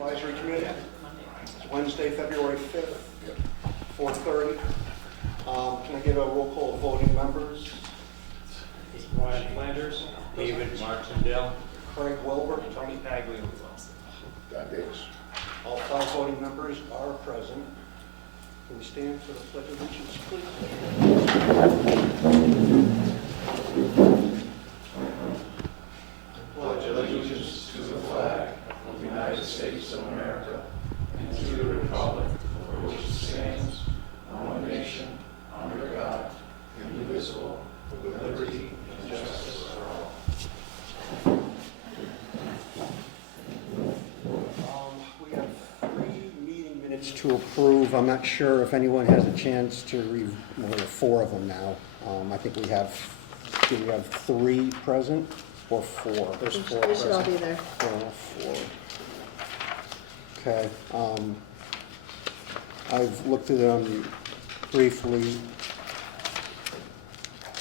Advisory Committee. It's Wednesday, February 5th, 4:30. Can I get a roll call of voting members? Ryan Flanders, David Martindale, Craig Wilbur. Tony Pagliuca. That is. All 5 voting members are present. Can we stand for the Pledge of Allegiance, please? Pledge allegiance to the flag of the United States of America and to the republic for which it stands, one nation, under God, indivisible, with liberty and justice for all. We have 3 meeting minutes to approve. I'm not sure if anyone has a chance to read, well, there are 4 of them now. I think do we have 3 present or 4? There's 4 They should all present. be there. 4. Okay. I've looked at them briefly.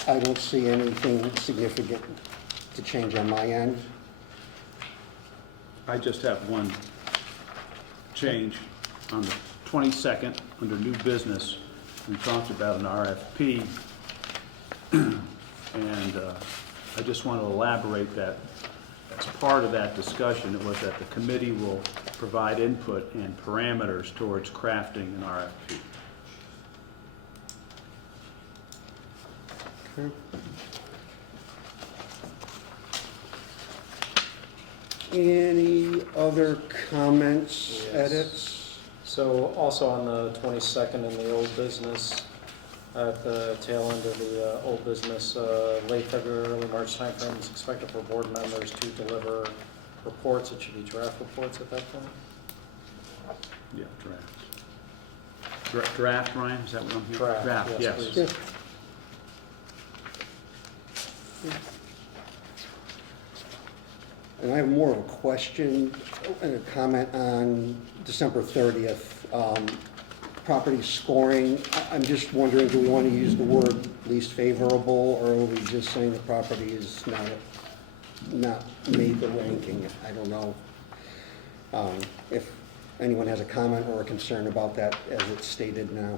I don't see anything significant to change on my end. I just have one change. On the 22nd, under new business, we talked about an RFP, and I just want to elaborate that as part of that discussion, it was that the committee will provide input and parameters towards crafting an RFP. Okay. Any other comments, Yes. edits? So also on the 22nd in the old business, at the tail end of the old business, late February, early March timeframe is expected for board members to deliver reports. It should be draft reports at that point. Yeah, draft. Draft, Ryan, is that what I'm hearing? Draft, yes, yes. please. Yeah. And I have more of a question and a comment on December 30th. Property scoring, I'm just wondering, do we want to use the word least favorable, or are we just saying the property is not made the ranking? I don't know. If anyone has a comment or a concern about that as it's stated now.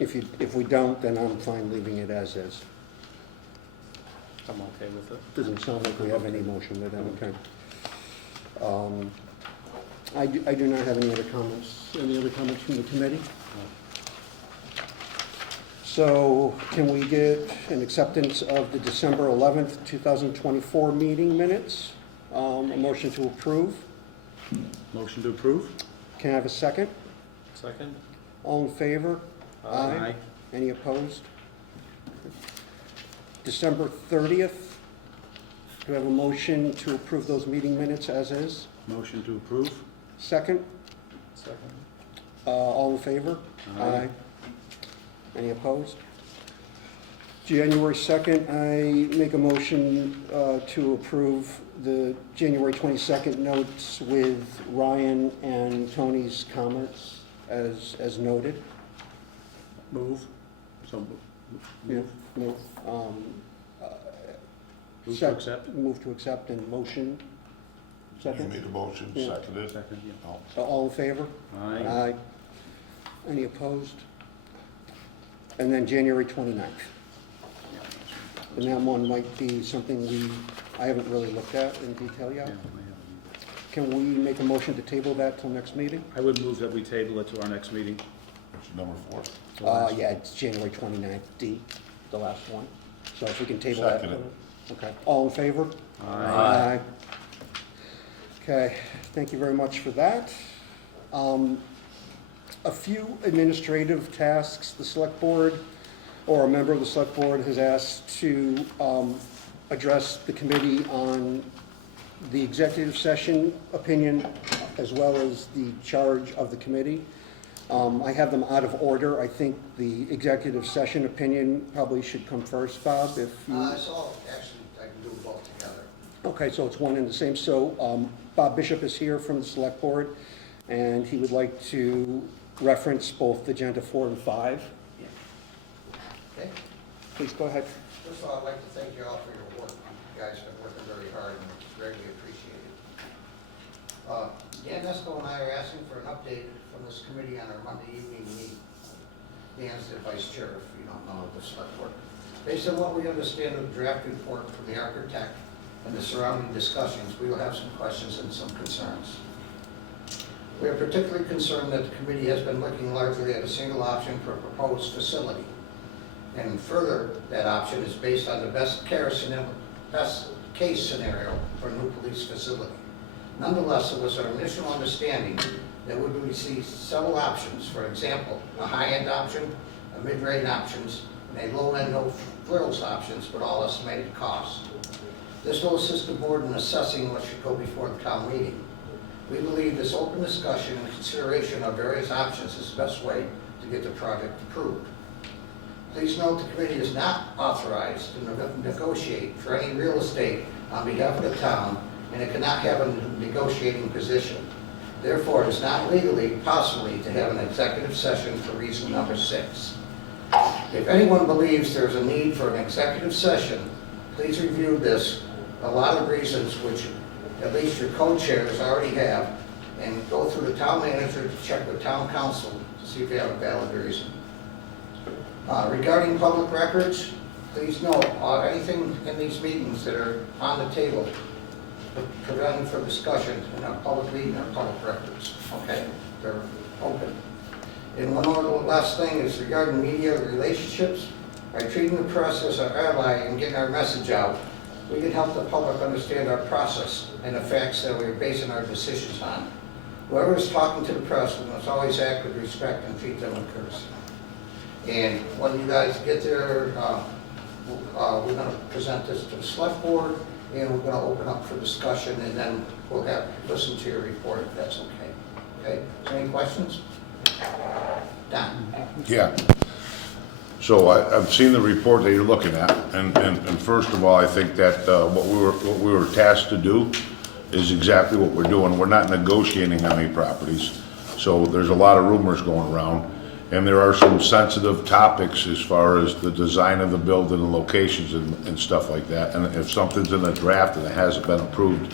If we don't, then I'm fine leaving it as is. I'm okay with it. Doesn't sound like we have any motion with that, okay. I do not have any other comments. Any other comments from the committee? So can we get an acceptance of the December 11th, 2024 meeting minutes? A motion to approve. Motion to approve? Can I have a second? Second? All in favor? Aye. Any opposed? December 30th, do we have a motion to approve those meeting minutes as is? Motion to approve? Second? Second. All in favor? Aye. Any opposed? January 2nd, I make a motion to approve the January 22nd notes with Ryan and Tony's comments as noted. Move. So Yeah, move. move. Move to accept? Move to accept and motion. You Second? made a motion, Yeah. seconded. Second, yeah. All in favor? Aye. Any opposed? And then January 29th. And that one might be something I haven't really looked at in detail Yeah, yet. I have. Can we make a motion to table that till next meeting? I would move that we table it to our next meeting. Which is number 4? The last- Yeah, it's January 29th, D, the last one. So if we can table that. Second. Okay, all in favor? Aye. Okay, thank you very much for that. A few administrative tasks the select board or a member of the select board has asked to address the committee on the executive session opinion as well as the charge of the committee. I have them out of order. I think the executive session opinion probably should come first, Bob, if you... So actually, I can do both together. Okay, so it's one and the same. So Bob Bishop is here from the select board, and he would like to reference both Agenda 4 and 5. Okay? Please go ahead. First of all, I'd like to thank you all for your work. You guys have been working very hard and it's greatly appreciated. Dan Esco and I are asking for an update from this committee on our Monday evening meeting. Dan's the vice chair, if you don't know the select board. Based on what we understand of the draft report from the architect and the surrounding discussions, we will have some questions and some concerns. We are particularly concerned that the committee has been looking largely at a single option for a proposed facility. And further, that option is based on the best case scenario for a new police facility. Nonetheless, it was our initial understanding that we would see several options. For example, a high-end option, a mid-range options, and a low-end no-frills options with all estimated costs. This will assist the board in assessing what should go before the town meeting. We believe this open discussion and consideration of various options is the best way to get the project approved. Please note the committee is not authorized to negotiate for any real estate on behalf of the town, and it cannot have a negotiating position. Therefore, it is not legally possible to have an executive session for reason number 6. If anyone believes there is a need for an executive session, please review this, a lot of reasons which at least your co-chairs already have, and go through the town manager to check with town council to see if you have a valid reason. Regarding public records, please note anything in these meetings that are on the table prevented for discussion in a public meeting or public records. Okay, they're open. And one more last thing is regarding media relationships. By treating the press as our ally and getting our message out, we can help the public understand our process and the facts that we're basing our decisions on. Whoever is talking to the press must always act with respect and treat them with courtesy. And when you guys get there, we're going to present this to the select board, and we're going to open up for discussion, and then we'll listen to your report if that's okay. Okay? Is there any questions? Don? Yeah. So I've seen the report that you're looking at, and first of all, I think that what we were tasked to do is exactly what we're doing. We're not negotiating on any properties, so there's a lot of rumors going around, and there are some sensitive topics as far as the design of the building and locations and stuff like that. And if something's in the draft and it hasn't been approved,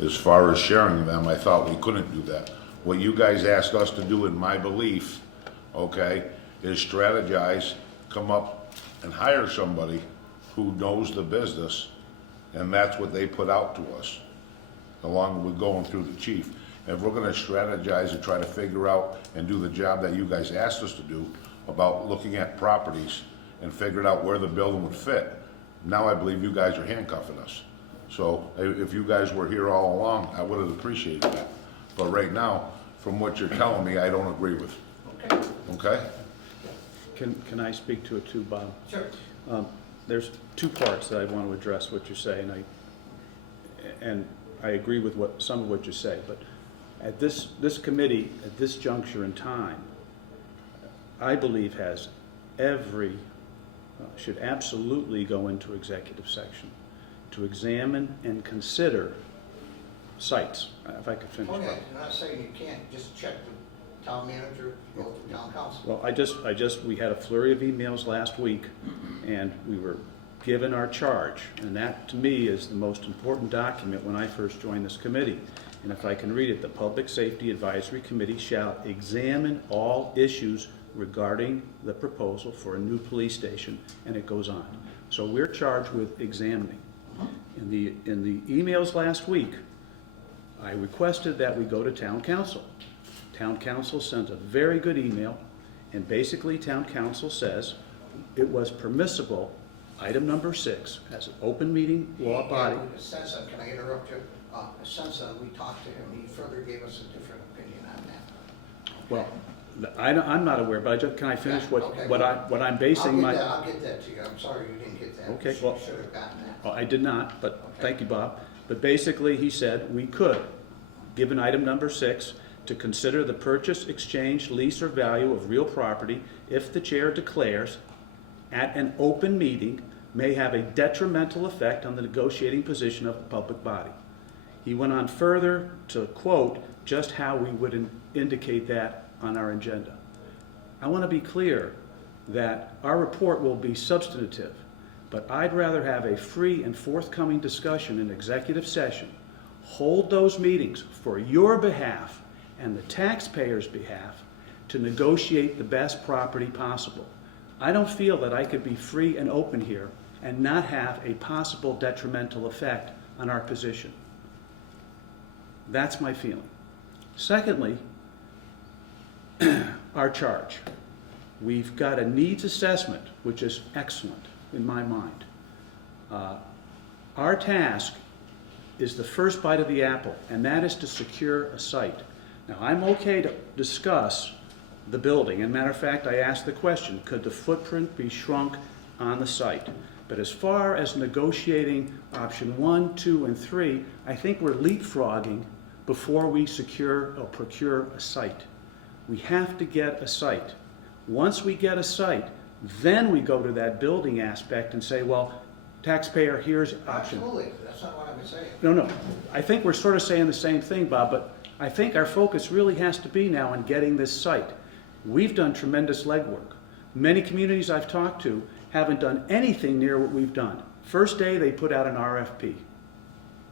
as far as sharing them, I thought we couldn't do that. What you guys asked us to do, in my belief, okay, is strategize, come up and hire somebody who knows the business, and that's what they put out to us, along with going through the chief. If we're gonna strategize and try to figure out and do the job that you guys asked us to do about looking at properties and figuring out where the building would fit, now I believe you guys are handcuffing us. So if you guys were here all along, I would have appreciated that. But right now, from what you're telling me, I don't agree with. Okay. Okay? Can I speak to it too, Bob? Sure. There's two parts that I want to address what you say, and I agree with some of what you say, but at this committee, at this juncture in time, I believe should absolutely go into executive section to examine and consider sites. If I could finish. Okay, I'm not saying you can't, just check the town manager, go to town council. Well, we had a flurry of emails last week, and we were given our charge, and that to me is the most important document when I first joined this committee. And if I can read it, the Public Safety Advisory Committee shall examine all issues regarding the proposal for a new police station, and it goes on. So we're charged with examining. In the emails last week, I requested that we go to town council. Town council sent a very good email, and basically town council says it was permissible, item number 6, as an open meeting law body. Since then, can I interrupt you? Since then, we talked to him, he further gave us a different opinion on that. Well, I'm not aware, but can I finish Okay. what I'm basing my... I'll get that to you, I'm sorry you didn't get that. Okay, You well- should have gotten that. Well, I did not, but Okay. thank you, Bob. But basically, he said we could, given item number 6, to consider the purchase, exchange, lease, or value of real property if the chair declares at an open meeting may have a detrimental effect on the negotiating position of the public body. He went on further to quote just how we would indicate that on our agenda. I want to be clear that our report will be substantive, but I'd rather have a free and forthcoming discussion in executive session, hold those meetings for your behalf and the taxpayers' behalf to negotiate the best property possible. I don't feel that I could be free and open here and not have a possible detrimental effect on our position. That's my feeling. Secondly, our charge. We've got a needs assessment, which is excellent in my mind. Our task is the first bite of the apple, and that is to secure a site. Now, I'm okay to discuss the building. And matter of fact, I asked the question, could the footprint be shrunk on the site? But as far as negotiating option 1, 2, and 3, I think we're leapfrogging before we secure or procure a site. We have to get a site. Once we get a site, then we go to that building aspect and say, well, taxpayer, here's option. Absolutely, that's not what I'm saying. No. I think we're sort of saying the same thing, Bob, but I think our focus really has to be now on getting this site. We've done tremendous legwork. Many communities I've talked to haven't done anything near what we've done. First day, they put out an RFP.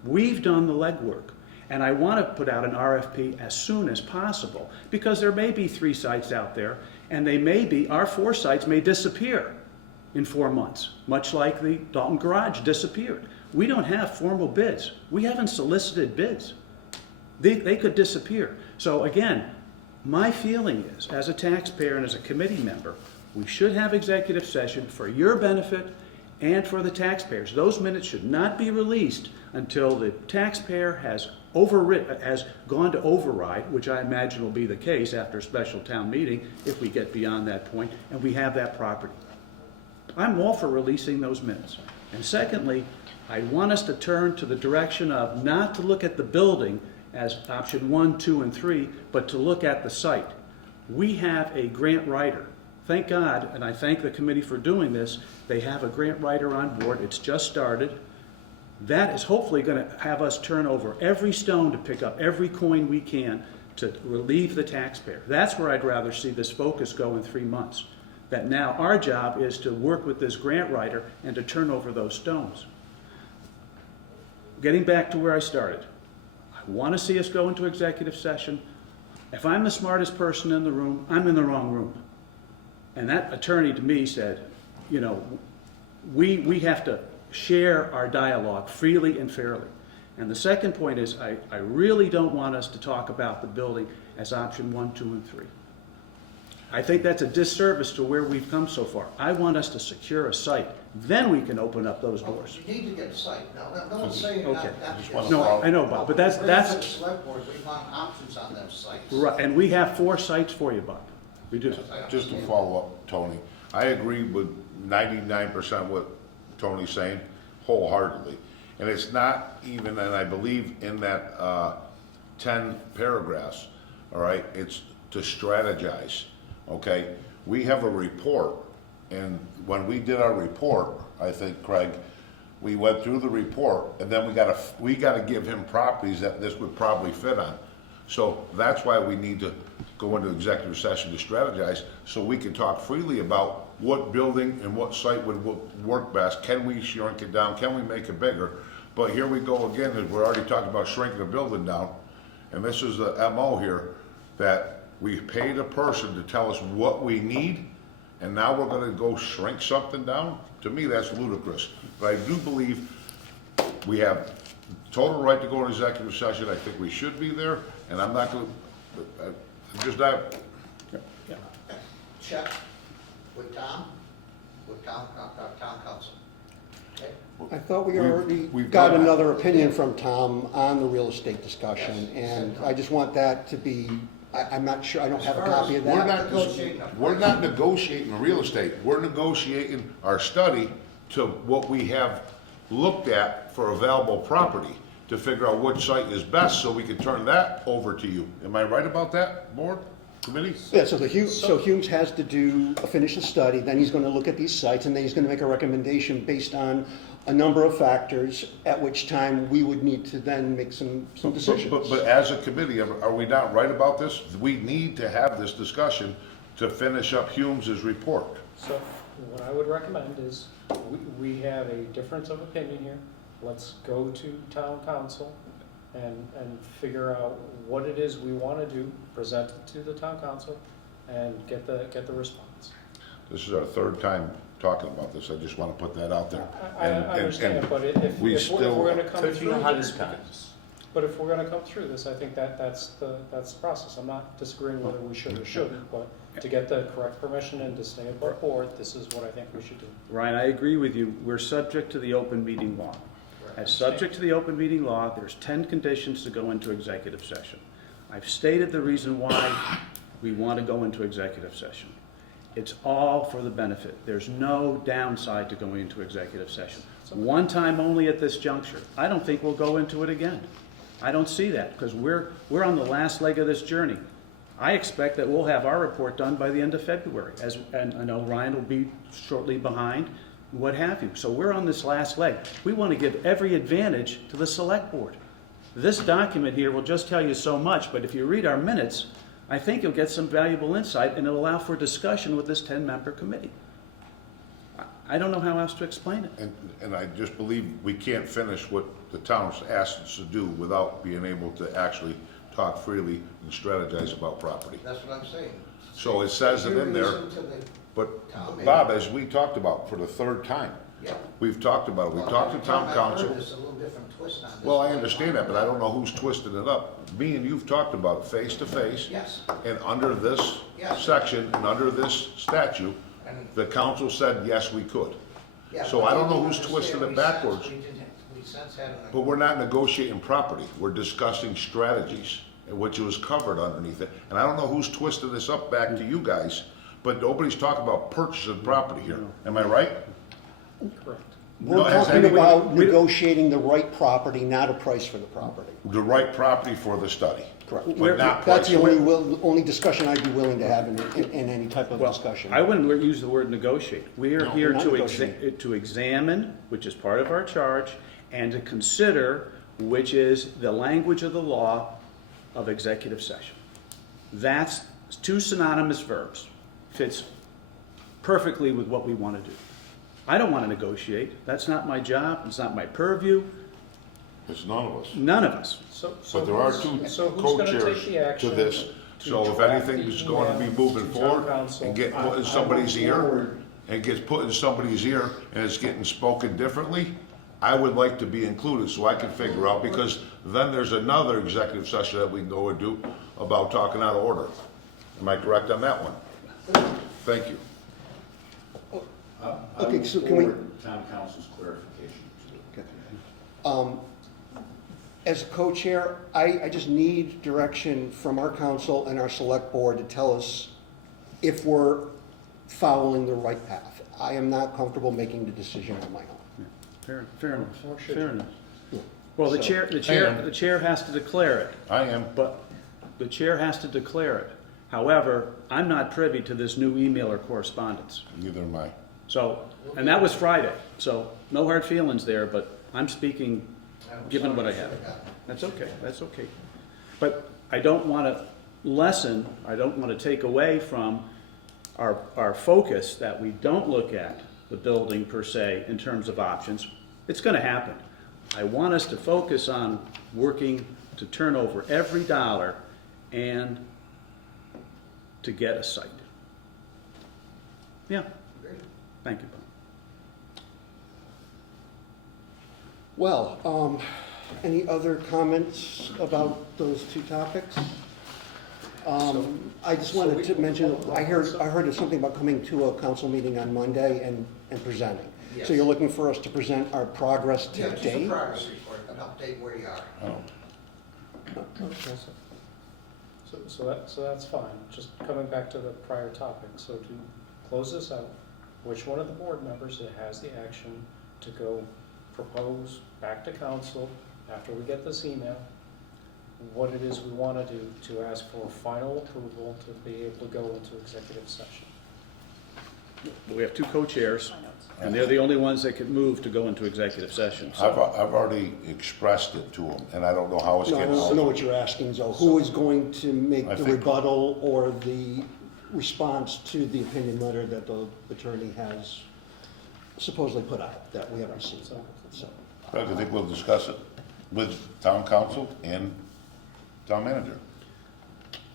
We've done the legwork. And I want to put out an RFP as soon as possible, because there may be 3 sites out there, and our 4 sites may disappear in 4 months, much like the Dalton Garage disappeared. We don't have formal bids. We haven't solicited bids. They could disappear. So again, my feeling is, as a taxpayer and as a committee member, we should have executive session for your benefit and for the taxpayers. Those minutes should not be released until the taxpayer has gone to override, which I imagine will be the case after a special town meeting if we get beyond that point and we have that property. I'm all for releasing those minutes. And secondly, I want us to turn to the direction of not to look at the building as option 1, 2, and 3, but to look at the site. We have a grant writer. Thank God, and I thank the committee for doing this, they have a grant writer on board. It's just started. That is hopefully going to have us turn over every stone to pick up every coin we can to relieve the taxpayer. That's where I'd rather see this focus go in 3 months. That now our job is to work with this grant writer and to turn over those stones. Getting back to where I started, I want to see us go into executive session. If I'm the smartest person in the room, I'm in the wrong room. And that attorney to me said, you know, we have to share our dialogue freely and fairly. And the second point is I really don't want us to talk about the building as option 1, 2, and 3. I think that's a disservice to where we've come so far. I want us to secure a site. Then we can open up those doors. You need to get a site. No one's saying Okay. not to get a No, site. I know, Bob, but that's We're to the select board, we want options on them sites. right. And we have 4 sites for you, Bob. We do. Just to follow up, Tony, I agree with 99% what Tony's saying wholeheartedly. And it's not even, and I believe in that 10 paragraphs, all right, it's to strategize, okay? We have a report, and when we did our report, I think, Craig, we went through the report, and then we gotta give him properties that this would probably fit on. So that's why we need to go into executive session to strategize, so we can talk freely about what building and what site would work best. Can we shrink it down? Can we make it bigger? But here we go again, as we're already talking about shrinking a building down, and this is the MO here, that we paid a person to tell us what we need, and now we're gonna go shrink something down? To me, that's ludicrous. But I do believe we have total right to go into executive session. I think we should be there, and I'm not gonna, I'm just not, Check with Tom Council. Okay? I thought we We've- already we've got done that. another opinion from Tom on the real estate discussion, and I just want that to be, I'm not sure, I don't have a copy of we're that. not, we're not negotiating real estate. We're negotiating our study to what we have looked at for available property, to figure out which site is best, so we can turn that over to you. Am I right about that, board, committee? Yeah, so Humes has to finish the study, then he's gonna look at these sites, and then he's gonna make a recommendation based on a number of factors, at which time we would need to then make some decisions. But as a committee, are we not right about this? We need to have this discussion to finish up Humes' report. So what I would recommend is, we have a difference of opinion here. Let's go to town council and figure out what it is we want to do, present it to the town council, and get the response. This is our third time talking about this, I just want to put that out there. I And- understand, and but if we we're still- going to come Could be through 100 this, times. but if we're going to come through this, I think that's the process. I'm not disagreeing whether we should or shouldn't, but to get the correct permission and to stay above board, this is what I think we should do. Ryan, I agree with you. We're subject to the open meeting law. As subject to the open meeting law, there's 10 conditions to go into executive session. I've stated the reason why we want to go into executive session. It's all for the benefit. There's no downside to going into executive session. One time only at this juncture. I don't think we'll go into it again. I don't see that, because we're on the last leg of this journey. I expect that we'll have our report done by the end of February, and I know Ryan will be shortly behind, what have you. So we're on this last leg. We want to give every advantage to the select board. This document here will just tell you so much, but if you read our minutes, I think you'll get some valuable insight, and it'll allow for discussion with this 10-member committee. I don't know how else to explain it. And I just believe we can't finish what the town's asked us to do without being able to actually talk freely and strategize about property. That's what I'm saying. So it says it in there, Listen to the but town Bob, manager. as we talked about for the third time, Yeah. we've talked about it, we Well, talked to every time town I've council. heard this, a little different twist on this. Well, I understand that, but I don't know who's twisting it up. Me and you've talked about face to face. Yes. And under this Yes. section and under this statute, And- the council said, yes, we could. Yeah, So but I don't you know who's understand, twisting it we backwards. since had an. But we're not negotiating property, we're discussing strategies, which was covered underneath it. And I don't know who's twisting this up back to you guys, but nobody's talking about purchasing property here. Am I right? Correct. No, We're has talking anybody- about negotiating the right property, not a price for the property. The right property for the study. Correct. But not That's the price. only discussion I'd be willing to have in any type of Well, discussion. I wouldn't use the word negotiate. We are No, here we're not to negotiating. to examine, which is part of our charge, and to consider, which is the language of the law of executive session. That's two synonymous verbs. Fits perfectly with what we want to do. I don't want to negotiate. That's not my job. It's not my purview. It's none of us. None of us. So But there are who's- two so who's gonna take co-chairs the action to this. to So if draft anything the is going to be email moving to town forward council? and get put in I somebody's look ear, forward- and gets put in somebody's ear and it's getting spoken differently, I would like to be included so I can figure out, because then there's another executive session that we can go and do about talking out of order. Am I correct on that one? Thank you. I Okay, look so can we- forward to town council's clarification too. As co-chair, I just need direction from our council and our select board to tell us if we're following the right path. I am not comfortable making the decision on my own. Fair enough. Or should Fair you? enough. Well, the So- chair has to declare it. I am. But the chair has to declare it. However, I'm not privy to this new email or correspondence. Neither am I. So, and that was Friday, so no hard feelings there, but I'm speaking, I'm given what I sorry, have. should've gotten it. That's okay. But I don't want to lessen, I don't want to take away from our focus that we don't look at the building per se in terms of options. It's going to happen. I want us to focus on working to turn over every dollar and to get a site. Yeah, Great. thank you, Bob. Well, any other comments about those two topics? I just wanted to mention, I heard of something about coming to a council meeting on Monday and presenting. So Yes. you're looking for us to present our progress to Yeah, just a date? progress report, an update where you are. Okay. So that's fine. Just coming back to the prior topic. So to close this out, which one of the board members that has the action to go propose back to council after we get this email, what it is we want to do to ask for final approval to be able to go into executive session? We have two co-chairs, and they're the only ones that could move to go into executive session. I've So already expressed it to them, and I don't know how it's No, I getting don't know out. what you're asking, Zoe. Who is going to make I the think- rebuttal or the response to the opinion letter that the attorney has supposedly put out, that we have received? So, I think we'll discuss it. with town council and town manager.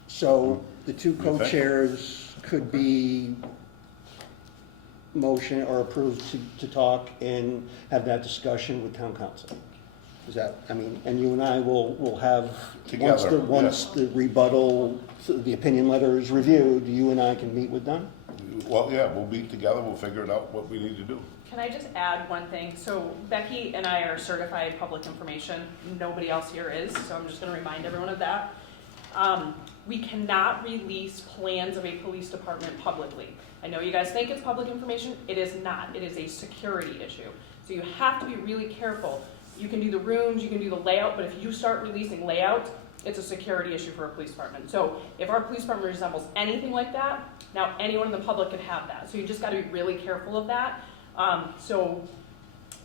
So the two You think? co-chairs could be motion or approved to talk and have that discussion with town council. Is that, I mean, and you and I will have, Together, once the rebuttal, so the opinion letter is reviewed, you and I can meet with them? Well, yeah, we'll meet together, we'll figure it out what we need to do. Can I just add one thing? So Becky and I are certified public information. Nobody else here is, so I'm just gonna remind everyone of that. We cannot release plans of a police department publicly. I know you guys think it's public information. It is not. It is a security issue. So you have to be really careful. You can do the rooms, you can do the layout, but if you start releasing layout, it's a security issue for a police department. So if our police department resembles anything like that, now anyone in the public can have that. So you just gotta be really careful of that. So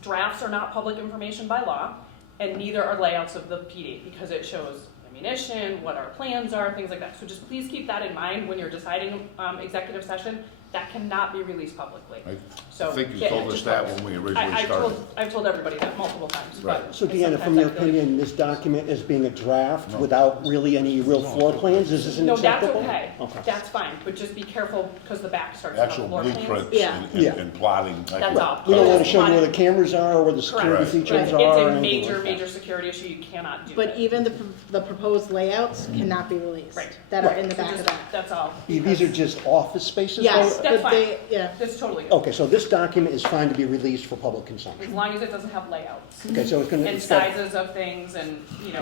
drafts are not public information by law, and neither are layouts of the PD, because it shows ammunition, what our plans are, things like that. So just please keep that in mind when you're deciding executive session. That cannot be released publicly. I So, think you yeah, told us just that notice. when we originally started. I've told everybody that multiple times, Right. but So Deanna, from sometimes your I feel like- opinion, this document is being a draft No. without really any real floor plans? Is this No, that's acceptable? okay. Okay. That's fine, but just be careful because the back starts on the Actual floor plans. blueprints Yeah. Yeah. and plotting. like That's what- all. We don't want to Just show where want- the cameras are or where the security Correct. features Right. are. It's or a anything major, like that. major security issue. You cannot do But that. even the proposed layouts cannot be released. Right. That are Right. in the So back of just- that. That's all. These are just office spaces? Yes, though? That's but fine. they, yeah. That's totally good. Okay, so this document is fine to be released for public As consumption? long as it doesn't have layouts. Okay, so it's gonna. And it's got- sizes of things and,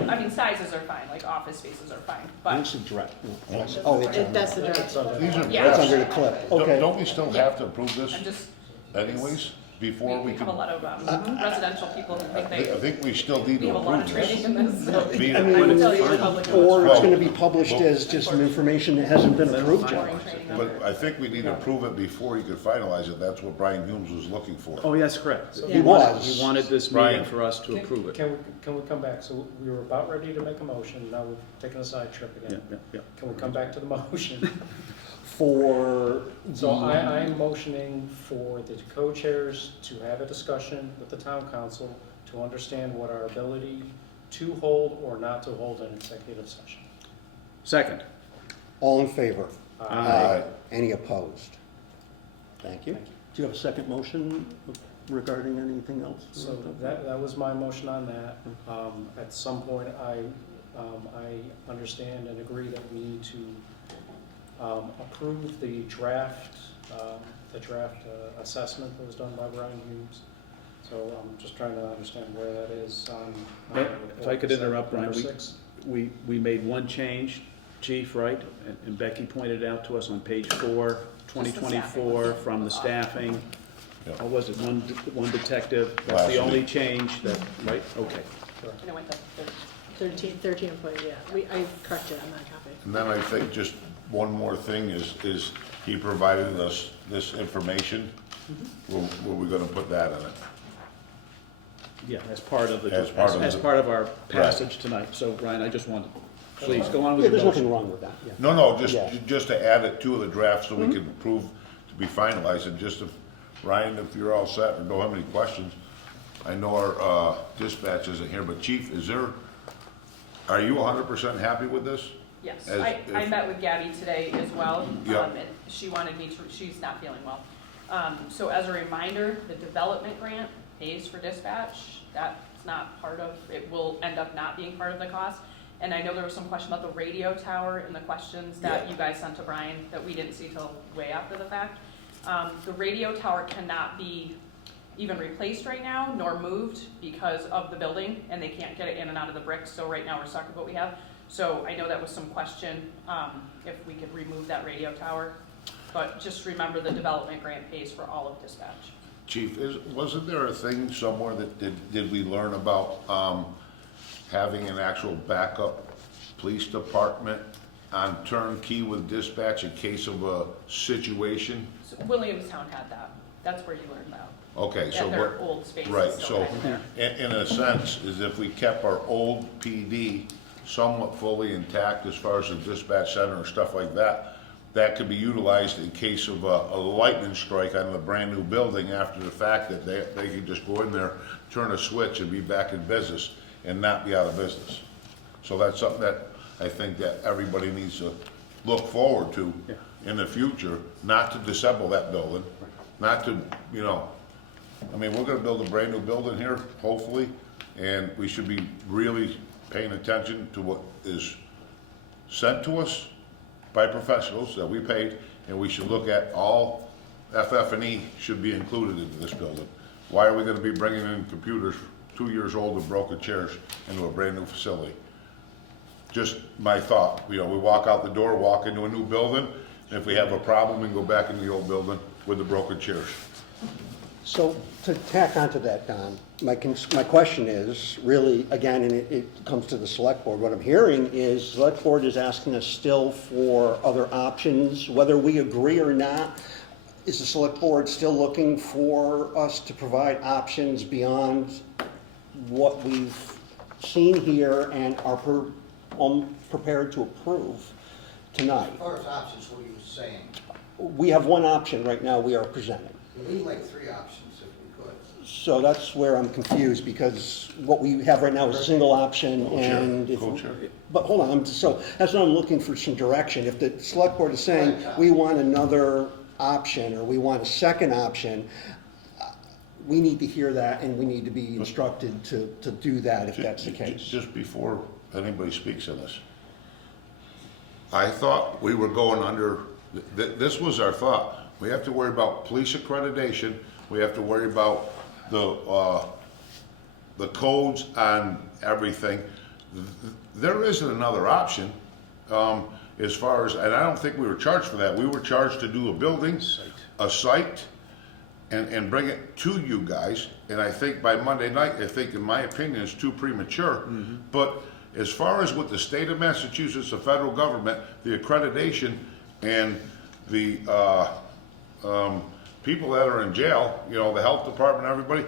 I mean, sizes are fine, like office spaces are fine, but What's the draft? Oh, it's on That's the there. draft. These are Yeah. That's drafts. under the clip, Don't okay. don't we still have to approve this I'm just, anyways, before we we have can? a lot of residential people who think I they, think we still need we to have a lot of approve training this. in this, so. Be- I I mean, would tell you it's public. Or it's Well, gonna be published as just some information that hasn't been approved yet. Boring training on But it. I think we need to approve it before you can finalize it. That's what Brian Humes was looking for. Oh, yes, correct. He was. He wanted this Brian. meeting for us to approve it. Can we come back? So we were about ready to make a motion, now we've taken a side trip Yeah, again. yeah, yeah. Can we come back to the motion? For So I'm motioning for the co-chairs to have a discussion with the town council to understand what our ability to hold or not to hold an executive session. Second. all in favor? Aye. Any opposed? Thank you. Thank you. Do you have a second motion regarding anything else? So that was my motion on that. At some point, I understand and agree that we need to approve the draft assessment that was done by Brian Humes. So I'm just trying to understand where that is on. If I could interrupt, Brian, Number 6. we made one change, Chief, right? And Becky pointed out to us on page 4, 2024, from the staffing. Yeah. What was it, one detective? That's Last the only week. change that, right? Okay. And it went to 13 employees, yeah. I corrected on that copy. And then I think just one more thing is he provided us this information. Were we gonna put that in it? Yeah, as part of the, As part of as the- part of our passage tonight. So, Brian, I just wanted, please, go on with Yeah, your there's nothing motion. wrong with that, yeah. No, Yeah. just to add it to the draft so we can prove to be finalized, and just if, Ryan, if you're all set or don't have any questions, I know our dispatch isn't here, but Chief, are you 100% happy with this? Yes, As I if- met with Gabby today as well. Yeah. And she wanted me to, she's not feeling well. So as a reminder, the development grant pays for dispatch. That's not part of, it will end up not being part of the cost. And I know there was some question about the radio tower and the questions that Yeah. you guys sent to Brian that we didn't see till way after the fact. The radio tower cannot be even replaced right now, nor moved because of the building, and they can't get it in and out of the bricks, so right now we're stuck with what we have. So I know that was some question, if we could remove that radio tower, but just remember the development grant pays for all of dispatch. Chief, wasn't there a thing somewhere that, did we learn about having an actual backup police department on turnkey with dispatch in case of a situation? So Williamstown had that, that's where you learned that, Okay, so at their what, old space. right, still so had it. in a sense, is if we kept our old PD somewhat fully intact as far as the dispatch center and stuff like that, that could be utilized in case of a lightning strike on the brand new building after the fact, that they could just go in there, turn a switch and be back in business. and not be out of business. So that's something that I think that everybody needs to look forward to Yeah. in the future, not to disassemble that building, not to, you know, I mean, we're gonna build a brand new building here, hopefully, and we should be really paying attention to what is sent to us by professionals that we paid, and we should look at all FF&E should be included into this building. Why are we gonna be bringing in computers 2 years old and broken chairs into a brand new facility? Just my thought, you know, we walk out the door, walk into a new building, and if we have a problem, we can go back into the old building with the broken chairs. So to tack onto that, Don, my question is really, again, and it comes to the select board, what I'm hearing is select board is asking us still for other options, whether we agree or not. Is the select board still looking for us to provide options beyond what we've seen here and are prepared to approve tonight? As far as options, what are you saying? We have one option right now we are presenting. We need like 3 options if we could. So that's where I'm confused, because what we have right now is a single option, and if, Co-chair. but hold on, so that's what I'm looking for, some direction. If the select board is saying, we want another option, or we want a second option, we need to hear that, and we need to be instructed to do that if that's the case. Just before anybody speaks of this, I thought we were going under, this was our thought. We have to worry about police accreditation, we have to worry about the codes on everything. There isn't another option, as far as, and I don't think we were charged for that. We were charged to do a building, a site, and bring it to you guys. And I think by Monday night, I think in my opinion, it's too premature. But as far as with the state of Massachusetts, the federal government, the accreditation, and the people that are in jail, you know, the health department, everybody,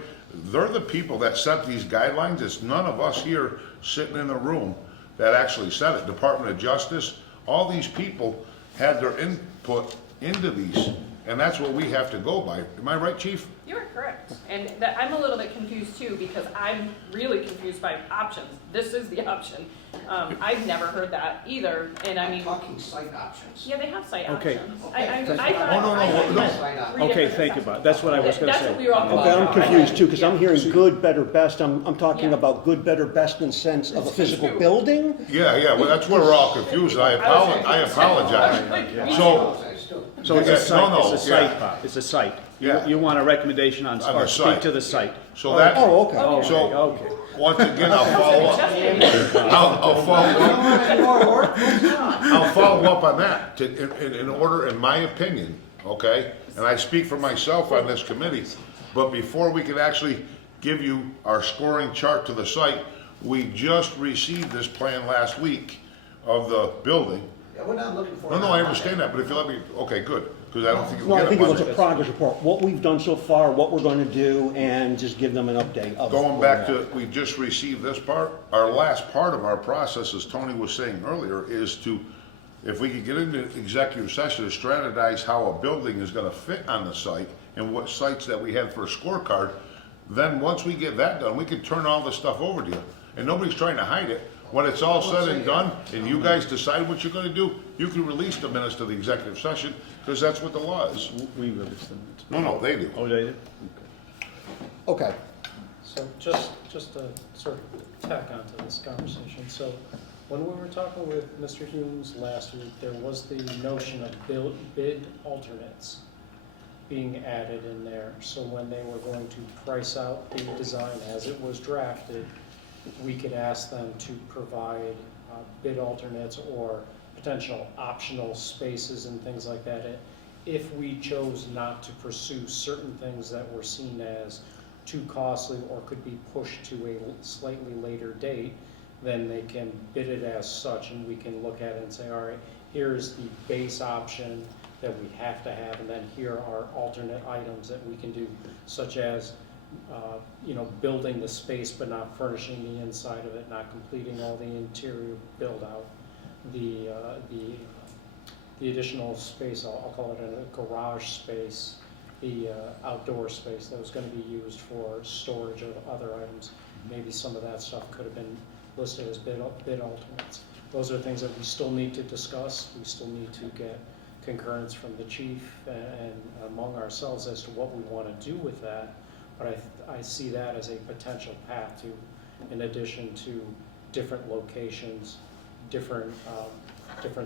they're the people that set these guidelines. It's none of us here sitting in the room that actually set it. Department of Justice, all these people had their input into these, and that's what we have to go by. Am I right, Chief? You're correct. And that, I'm a little bit confused too, because I'm really confused by options. This is the option. I've never heard that either, and I mean, Talking site options. yeah, they have site Okay. options. Okay. I Oh, thought. I thought no. Site options. three Okay, different thank you, assessments. Bob. That's what I was gonna That's say. what we were all Okay, I'm confused too, because I'm hearing Yeah. good, better, best. I'm talking Yeah. about good, better, best in the sense of a physical True. building? Yeah, well, that's where we're all confused. I apologize. So, So it's a Yeah, site, no, it's a yeah. site, Bob, it's a site. Yeah. You want a recommendation on, On or the speak site. to the site. so that, Oh, okay. Okay. so, Okay. once again, I'll follow up. I'll follow up on that, in order, in my opinion, okay? And I speak for myself on this committee, but before we can actually give you our scoring chart to the site, we just received this plan last week of the building. Yeah, we're not looking for. No, it I on understand Monday. that, but if you let me, okay, good, because I don't think No, you'll I get it think it was a Monday. progress report, what we've done so far, what we're going to do, and just give them an update of. Going where back we're to, we just received this part, our last part of our process, as Tony was saying earlier, is to, if we could get into executive session to strategize how a building is gonna fit on the site and what sites that we had for a scorecard, then once we get that done, we can turn all this stuff over to you. And nobody's trying to hide it. When it's all said and done, and you guys decide what you're gonna do, you can release the minutes to the executive session, because that's what the law is. We release them. No, they do. Oh, they did? at. Okay, So just to sort of tack onto this conversation, so when we were talking with Mr. Humes last week, there was the notion of bid alternates being added in there. So when they were going to price out the design as it was drafted, we could ask them to provide bid alternates or potential optional spaces and things like that. If we chose not to pursue certain things that were seen as too costly or could be pushed to a slightly later date, then they can bid it as such, and we can look at it and say, all right, here's the base option that we have to have, and then here are alternate items that we can do, such as building the space but not furnishing the inside of it, not completing all the interior build out, the additional space, I'll call it a garage space, the outdoor space that was going to be used for storage of other items, maybe some of that stuff could have been listed as bid alternates. Those are things that we still need to discuss. We still need to get concurrence from the chief and among ourselves as to what we want to do with that. But I see that as a potential path to, in addition to different locations, different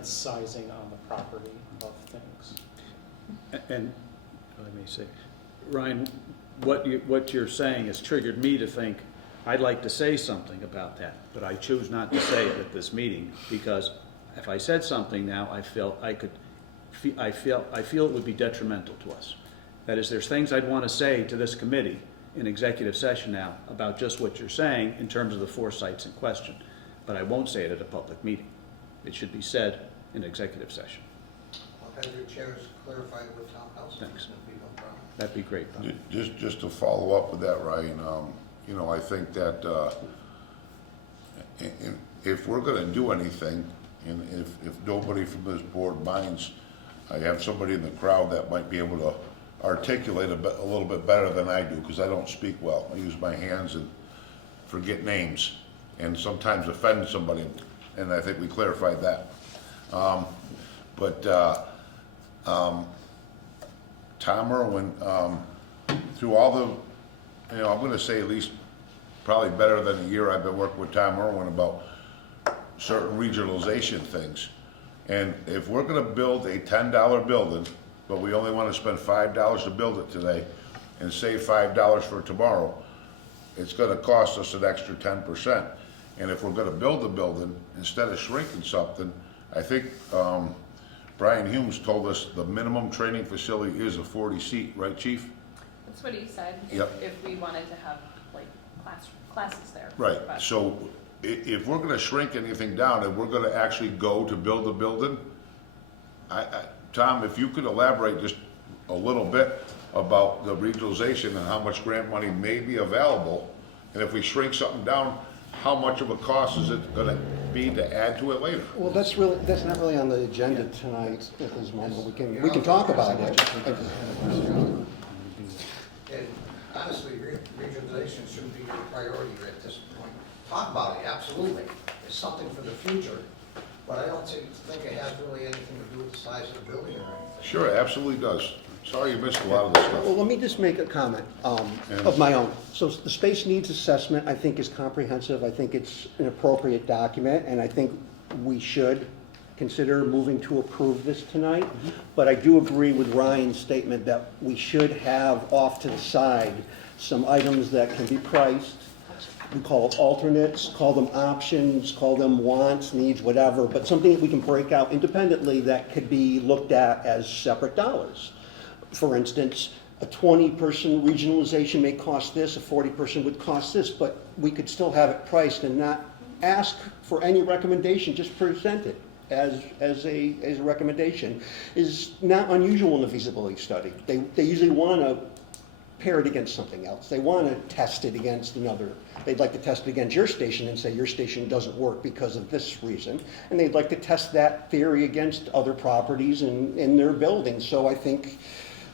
sizing on the property of things. And let me say, Ryan, what you're saying has triggered me to think, I'd like to say something about that, but I choose not to say it at this meeting, because if I said something now, I feel it would be detrimental to us. That is, there's things I'd want to say to this committee in executive session now about just what you're saying in terms of the 4 sites in question, but I won't say it at a public meeting. It should be said in executive session. I'll have your chairs clarify with town council. Thanks. That'd be no problem. That'd be great, Bob. Just to follow up with that, Ryan, you know, I think that if we're gonna do anything, and if nobody from this board minds, I have somebody in the crowd that might be able to articulate a little bit better than I do, because I don't speak well. I use my hands and forget names, and sometimes offend somebody, and I think we clarified that. Tom Irwin, through all the, you know, I'm gonna say at least probably better than a year I've been working with Tom Irwin about certain regionalization things. And if we're gonna build a $10 building, but we only wanna spend $5 to build it today and save $5 for tomorrow, it's gonna cost us an extra 10%. And if we're gonna build a building, instead of shrinking something, I think, Brian Humes told us the minimum training facility is a 40-seat, right, Chief? That's what he said. Yep. If we wanted to have like classes there. Right, But- so if we're gonna shrink anything down and we're gonna actually go to build a building, Tom, if you could elaborate just a little bit about the regionalization and how much grant money may be available, and if we shrink something down, how much of a cost is it gonna be to add to it later? Well, that's not really on the agenda tonight at this moment. We can talk about it. And honestly, regionalization shouldn't be your priority at this point. Talk about it, absolutely. It's something for the future, but I don't think it has really anything to do with the size of the building or anything. Sure, it absolutely does. Sorry you missed a lot of this Well, stuff. let me just make a comment of my own. So the space needs assessment, I think, is comprehensive. I think it's an appropriate document, and I think we should consider moving to approve this tonight. But I do agree with Ryan's statement that we should have off to the side some items that can be priced. We call it alternates, call them options, call them wants, needs, whatever, but something that we can break out independently that could be looked at as separate dollars. For instance, a 20-person regionalization may cost this, a 40-person would cost this, but we could still have it priced and not ask for any recommendation, just present it as a recommendation. Is not unusual in the feasibility study. They usually want to pair it against something else. They want to test it against another. They'd like to test it against your station and say your station doesn't work because of this reason. And they'd like to test that theory against other properties in their buildings. So I think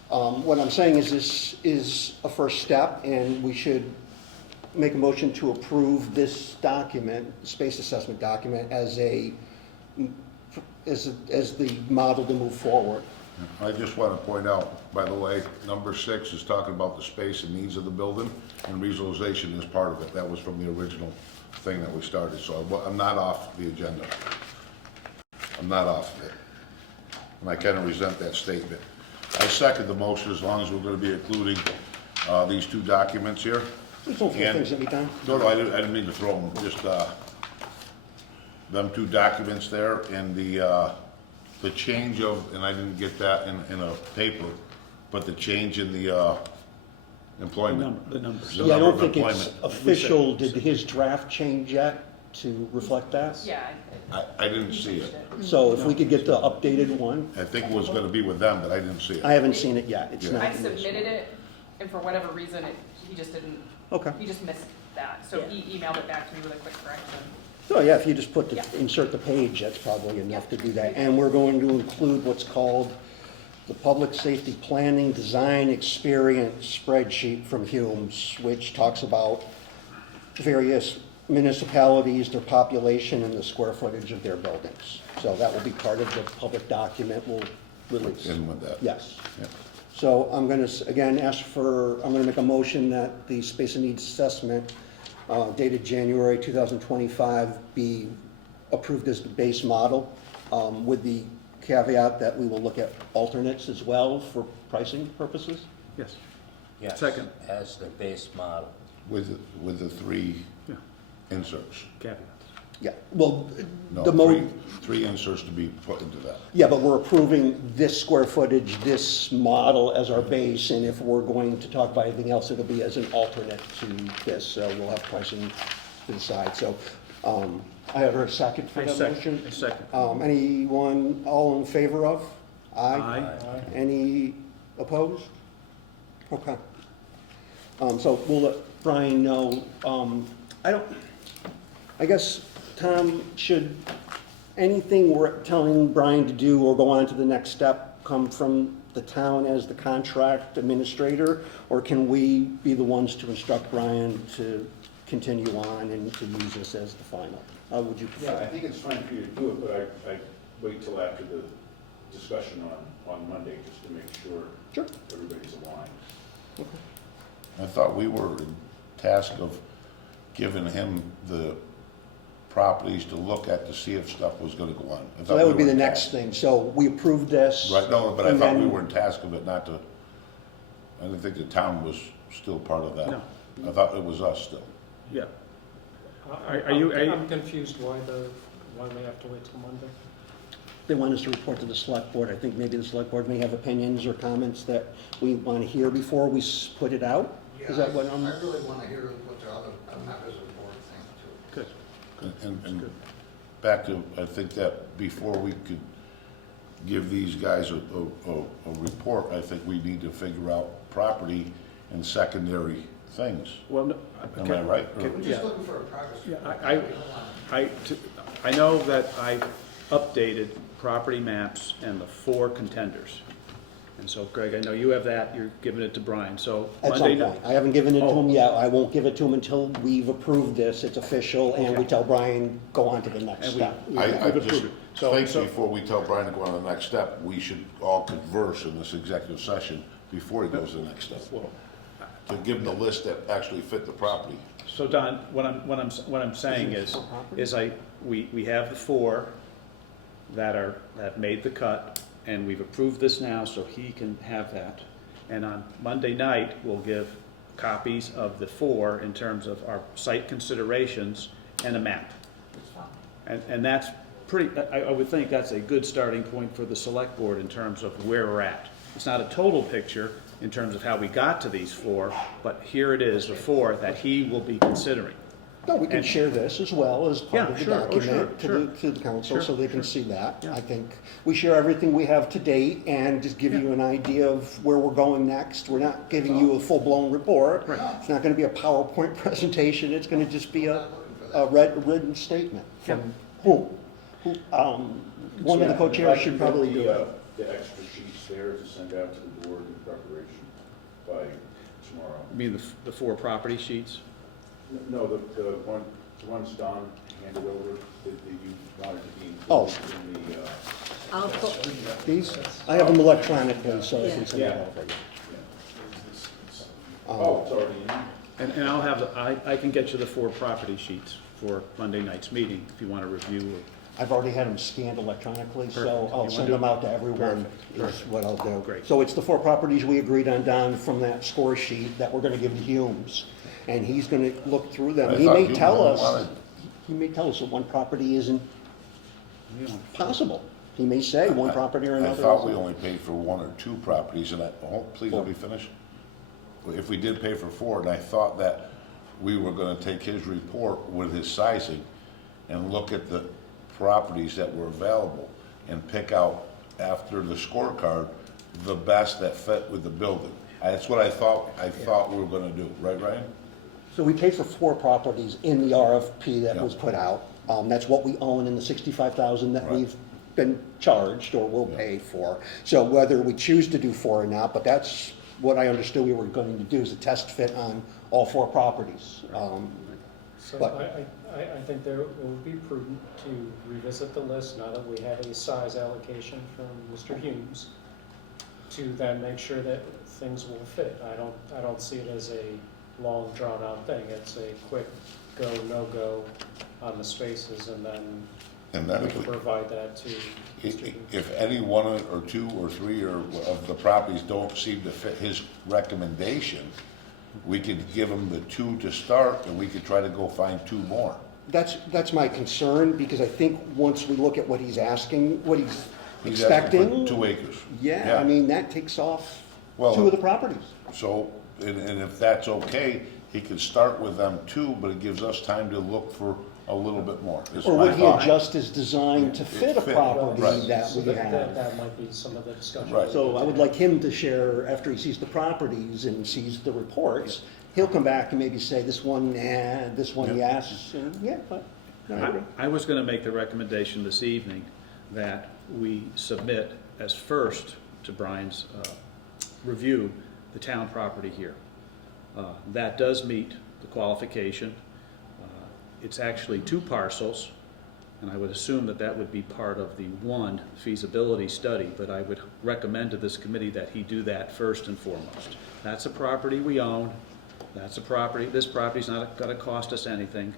what I'm saying is this is a first step, and we should make a motion to approve this document, space assessment document, as the model to move forward. I just want to point out, by the way, number 6 is talking about the space and needs of the building, and regionalization is part of it. That was from the original thing that we started, so I'm not off the agenda. I'm not off of it. And I kind of resent that statement. I second the motion as long as we're going to be including these 2 documents here. There's no things that we done. No, I didn't mean to throw them, just them 2 documents there, and the change of, and I didn't get that in a paper, but the change in the employment. The numbers. The Yeah, I number don't of think it's employment. official. Did his draft change yet to reflect that? Yeah. I didn't see it. So if we could get the updated one, I think it was gonna be with them, but I didn't see it. I haven't seen it yet. It's Yeah. not. I submitted it, and for whatever reason, he just didn't, Okay. he just missed that. So he emailed it back to me with a quick correction. Oh, yeah, if you just put Yeah. insert the page, that's probably enough to do that. And we're going to include what's called the Public Safety Planning Design Experience Spreadsheet from Humes, which talks about various municipalities, their population, and the square footage of their buildings. So that will be part of the public document we'll release. In with that. Yes. Yeah. So I'm going to, again, I'm going to make a motion that the space and needs assessment dated January 2025 be approved as the base model, with the caveat that we will look at alternates as well for pricing purposes. Yes. Yes, Second. as the base model. With the three Yeah. inserts. Caveats. Yeah, well, No, the three inserts to be put into that. yeah, but we're approving this square footage, this model as our base, and if we're going to talk about anything else, it'll be as an alternate to this, so we'll have pricing to the side. So, I have a second for I that second. motion. I second. Anyone, all in favor of? Aye. Any opposed? Okay. So we'll let Brian know. I guess, Tom, should anything we're telling Brian to do or go on to the next step come from the town as the contract administrator? Or can we be the ones to instruct Brian to continue on and to use this as the final? How would you Yeah, I prefer? think it's fine for you to do it, but I wait till after the discussion on Monday, just to make sure Sure. everybody's aligned. I thought we were in task of giving him the properties to look at to see if stuff was gonna go on. I So thought that we would be were the in next task. thing. So we approved this. Right, no, but I and thought we then- were in task of it, not to, I didn't think the town was still part of that. No. I thought it was us still. Yeah. Are you, I'm confused why we have to wait till Monday? They want us to report to the select board. I think maybe the select board may have opinions or comments that we want to hear before we put it out. Is that what I'm? I really want to hear what the other members of the board think too. good. And back to, I think that before we could give these guys a report, I think we need to figure out property and secondary things. Well, no. Am I right? Okay, We're yeah. just looking for a progress. Yeah, report. I know that I updated property maps and the 4 contenders. And so Greg, I know you have that, you're giving it to Brian, so At Monday some night. point. I haven't given it to Oh. him yet. I won't give it to him until we've approved this, it's official, and we Okay. tell Brian, go on to the next And step. we- I we've just approved it. So- think so- before we tell Brian to go on to the next step, we should all converse in this executive session before he goes to the next step. Well, To give him the list that actually fit the property. So Don, what I'm saying is we have the 4 that made the cut, and we've approved this now, so he can have that. And on Monday night, we'll give copies of the 4 in terms of our site considerations and a map. And that's pretty, I would think that's a good starting point for the select board in terms of where we're at. It's not a total picture in terms of how we got to these 4, but here it is, the 4 that he will be considering. No, we can And- share this as well as part Yeah, of the sure. Oh, document sure, to the council, Sure, so they can sure. see that. Yeah. I think we share everything we have to date and just give you an idea of where we're going next. We're not giving you a full-blown report. Right. It's not gonna be a PowerPoint presentation, it's gonna just be a written statement from who? One of the co-chairs should probably do it. The extra sheets there to send out to the board in preparation by tomorrow. I mean, the 4 property sheets? No, the ones Don handed over that you wanted to be Oh. included in the, I'll pull, These, I have them electronically, so I Yeah. can send it Yeah. over. oh, it's already in? And I'll have, I can get you the 4 property sheets for Monday night's meeting, if you want to review. I've already had them scanned electronically, so Perfect. I'll You send wanna them do- out to everyone, Perfect. is what I'll do. Great. So it's the 4 properties we agreed on, Don, from that score sheet that we're gonna give to Humes. And he's gonna look through them. I He thought may Humes tell only us, wanted- he may tell us that one property isn't possible. He may say one property or I another. thought we isn't. only paid for 1 or 2 properties, and please let me finish. If we did pay for 4, and I thought that we were gonna take his report with his sizing and look at the properties that were available and pick out, after the scorecard, the best that fit with the building. That's what I thought we were gonna do, right, Ryan? So we paid for 4 properties in the RFP that Yeah. was put out. That's what we own in the 65,000 that Right. we've been charged or will pay for. So whether we choose to do 4 or not, but that's what I understood we were going to do, is a test fit on all 4 properties. So But- I think there, it would be prudent to revisit the list now that we have a size allocation from Mr. Humes, to then make sure that things will fit. I don't see it as a long drawn out thing. It's a quick go, no go on the spaces, and then And we then can provide that to Mr. Humes. if any one or two or three of the properties don't seem to fit his recommendation, we could give him the 2 to start, and we could try to go find 2 more. That's my concern, because I think once we look at what he's asking, what he's He's asking expecting. for 2 acres. Yeah, I mean, that takes off Well, 2 of the properties. So, and if that's okay, he could start with them 2, but it gives us time to look for a little bit more. is Or my would he thought. adjust his design to fit a Fit, property right. that So we that have? might be some of the discussion. Right. So I would like him to share, after he sees the properties and sees the reports, he'll come back and maybe say, this one, nah, this one, Yeah. yes, and yeah, but, no, I agree. I was gonna make the recommendation this evening that we submit as first to Brian's review, the town property here. That does meet the qualification. It's actually 2 parcels, and I would assume that that would be part of the one feasibility study, but I would recommend to this committee that he do that first and foremost. That's a property we own, that's a property, this property's not gonna cost us anything.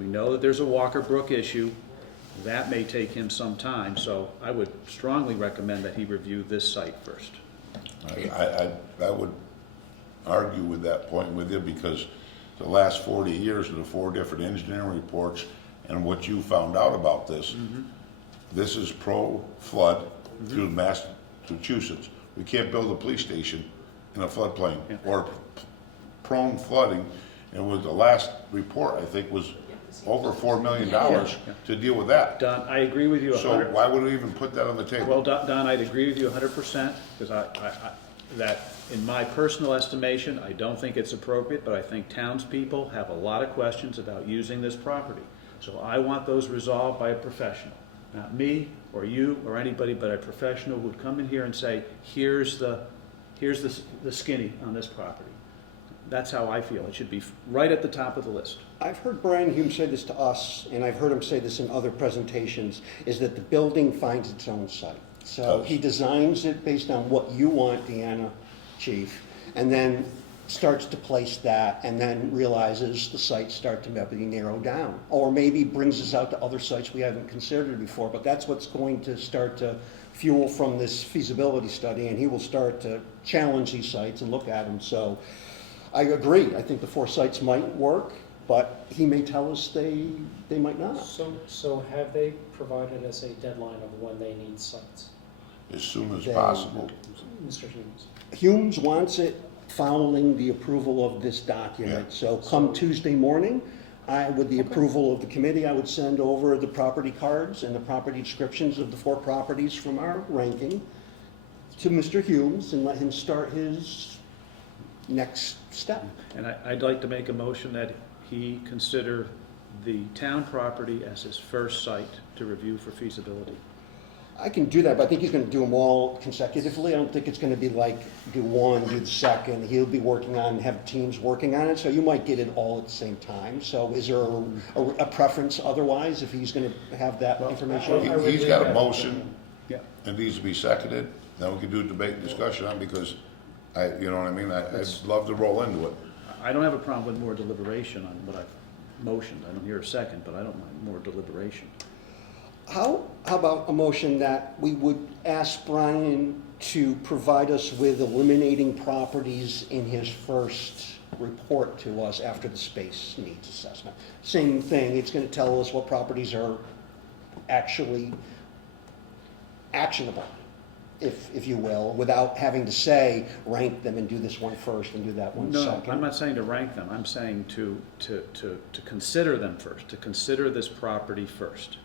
We know that there's a Walker Brook issue, that may take him some time, so I would strongly recommend that he review this site first. I would argue with that point with you, because the last 40 years of the 4 different engineering reports and what you found out about this, this is pro-flood through Massachusetts. We can't build a police station in a floodplain Yeah. or prone flooding. And with the last report, I think, was over $4 million Yeah. to deal with that. Don, I agree with you So 100%. why would we even put that on the table? Well, Don, I'd agree with you 100%, because that, in my personal estimation, I don't think it's appropriate, but I think townspeople have a lot of questions about using this property. So I want those resolved by a professional, not me or you or anybody, but a professional who would come in here and say, here's the skinny on this property. That's how I feel. It should be right at the top of the list. I've heard Brian Hume say this to us, and I've heard him say this in other presentations, is that the building finds its own site. So Does. he designs it based on what you want, Deanna, Chief, and then starts to place that, and then realizes the sites start to maybe narrow down. Or maybe brings us out to other sites we haven't considered before, but that's what's going to start to fuel from this feasibility study, and he will start to challenge these sites and look at them. So I agree, I think the 4 sites might work, but he may tell us they might not. So have they provided us a deadline of when they need sites, As soon as They- possible. Mr. Humes? Humes wants it following the approval of this document. Yeah. So come Tuesday morning, with the approval of the committee, I would send over the property cards and the property descriptions of the 4 properties from our ranking to Mr. Humes and let him start his next step. And I'd like to make a motion that he consider the town property as his first site to review for feasibility. I can do that, but I think he's gonna do them all consecutively. I don't think it's gonna be like, do one, do the second. He'll be working on, have teams working on it, so you might get it all at the same time. So is there a preference otherwise, if he's gonna have that information? He's got a motion, Yeah. it needs to be seconded, then we can do a debate and discussion on, because you know what I mean, I'd love to roll into it. I don't have a problem with more deliberation on what I've motioned. I don't hear a second, but I don't mind more deliberation. How about a motion that we would ask Brian to provide us with eliminating properties in his first report to us after the space needs assessment? Same thing, it's gonna tell us what properties are actually actionable, if you will, without having to say, rank them and do this one first and do that one No, second. I'm not saying to rank them. I'm saying to consider them first, to consider this property first.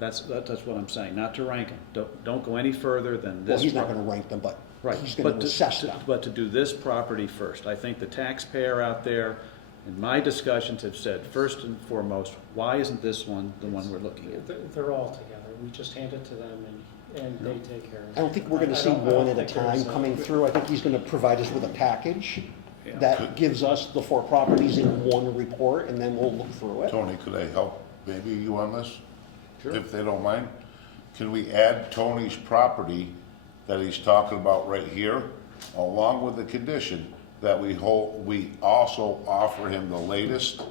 That's what I'm saying, not to rank them. Don't go any further than this. Well, he's not gonna rank them, but Right, he's gonna but to- assess to- them. But to do this property first. I think the taxpayer out there, in my discussions, have said, first and foremost, why isn't this one the one we're looking at? They're all together. We just hand it to them and they take care of it. I don't think we're gonna see I don't one at a think there's time coming through. I think he's gonna provide us with a package, Yeah. that gives us the 4 properties in one report, and then we'll look through it. Tony, could I help maybe you on this? Sure. If they don't mind? Can we add Tony's property that he's talking about right here, along with the condition that we also offer him the latest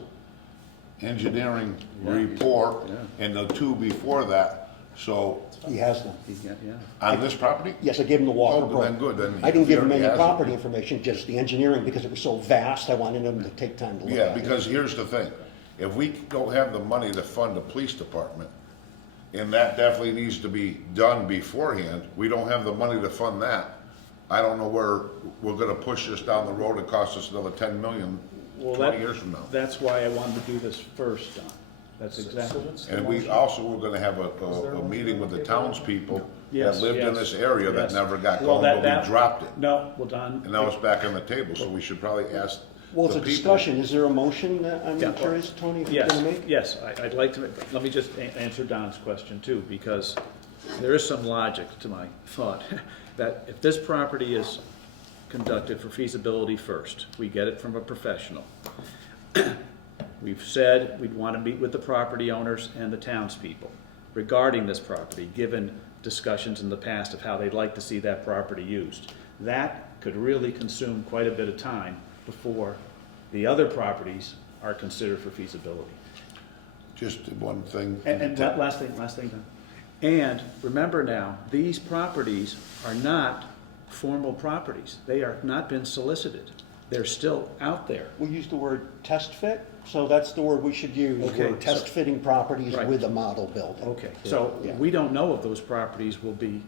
engineering report Yeah. and the 2 before that, so He has them. Yeah. on this property? Yes, I gave him the Walker Oh, Brook. then good, then I didn't if he give him already any has it. property information, just the engineering, because it was so vast, I wanted him to take time to look Yeah, at it. because here's the thing, if we don't have the money to fund the police department, and that definitely needs to be done beforehand, we don't have the money to fund that, I don't know where we're gonna push this down the road and cost us another 10 million Well, 20 years from now. That's why I wanted to do this first, Don. That's exactly. And we also were gonna have a meeting with the townspeople that Yes, lived in yes, this area that yes. never got Well, going, but that- we dropped it. No, well, Don. And now it's back on the table, so we should probably ask Well, it's the a people. discussion, is there a motion that I'm Yeah. curious, Tony, if you're Yes, gonna make? yes, I'd like to, let me just answer Don's question too, because there is some logic to my thought, that if this property is conducted for feasibility first, we get it from a professional. We've said we'd want to meet with the property owners and the townspeople regarding this property, given discussions in the past of how they'd like to see that property used. That could really consume quite a bit of time before the other properties are considered for feasibility. Just one thing. And that last thing, Don. And remember now, these properties are not formal properties. They are not been solicited. They're still out there. We use the word test fit, so that's the word we should use. Okay, We're test fitting properties Right. with a model building. Okay, so Yeah. we don't know if those properties will be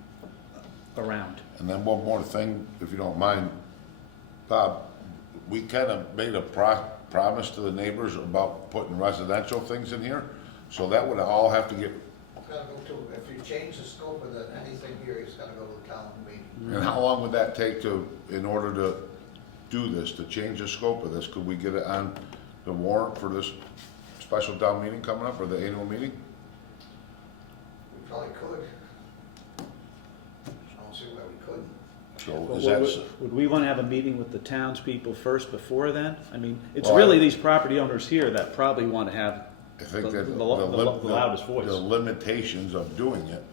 around. And then one more thing, if you don't mind, Bob, we kind of made a promise to the neighbors about putting residential things in here, so that would all have to get, It's gotta go to, if you change the scope of anything here, it's gotta go to the town meeting. and how long would that take in order to do this, to change the scope of this? Could we get it on the warrant for this special town meeting coming up, or the annual meeting? We probably could. I don't see why we couldn't. So But is that, would we want to have a meeting with the townspeople first before then? I mean, it's Well, really these property owners here that probably want to have I think the that loudest voice. the limitations of doing it,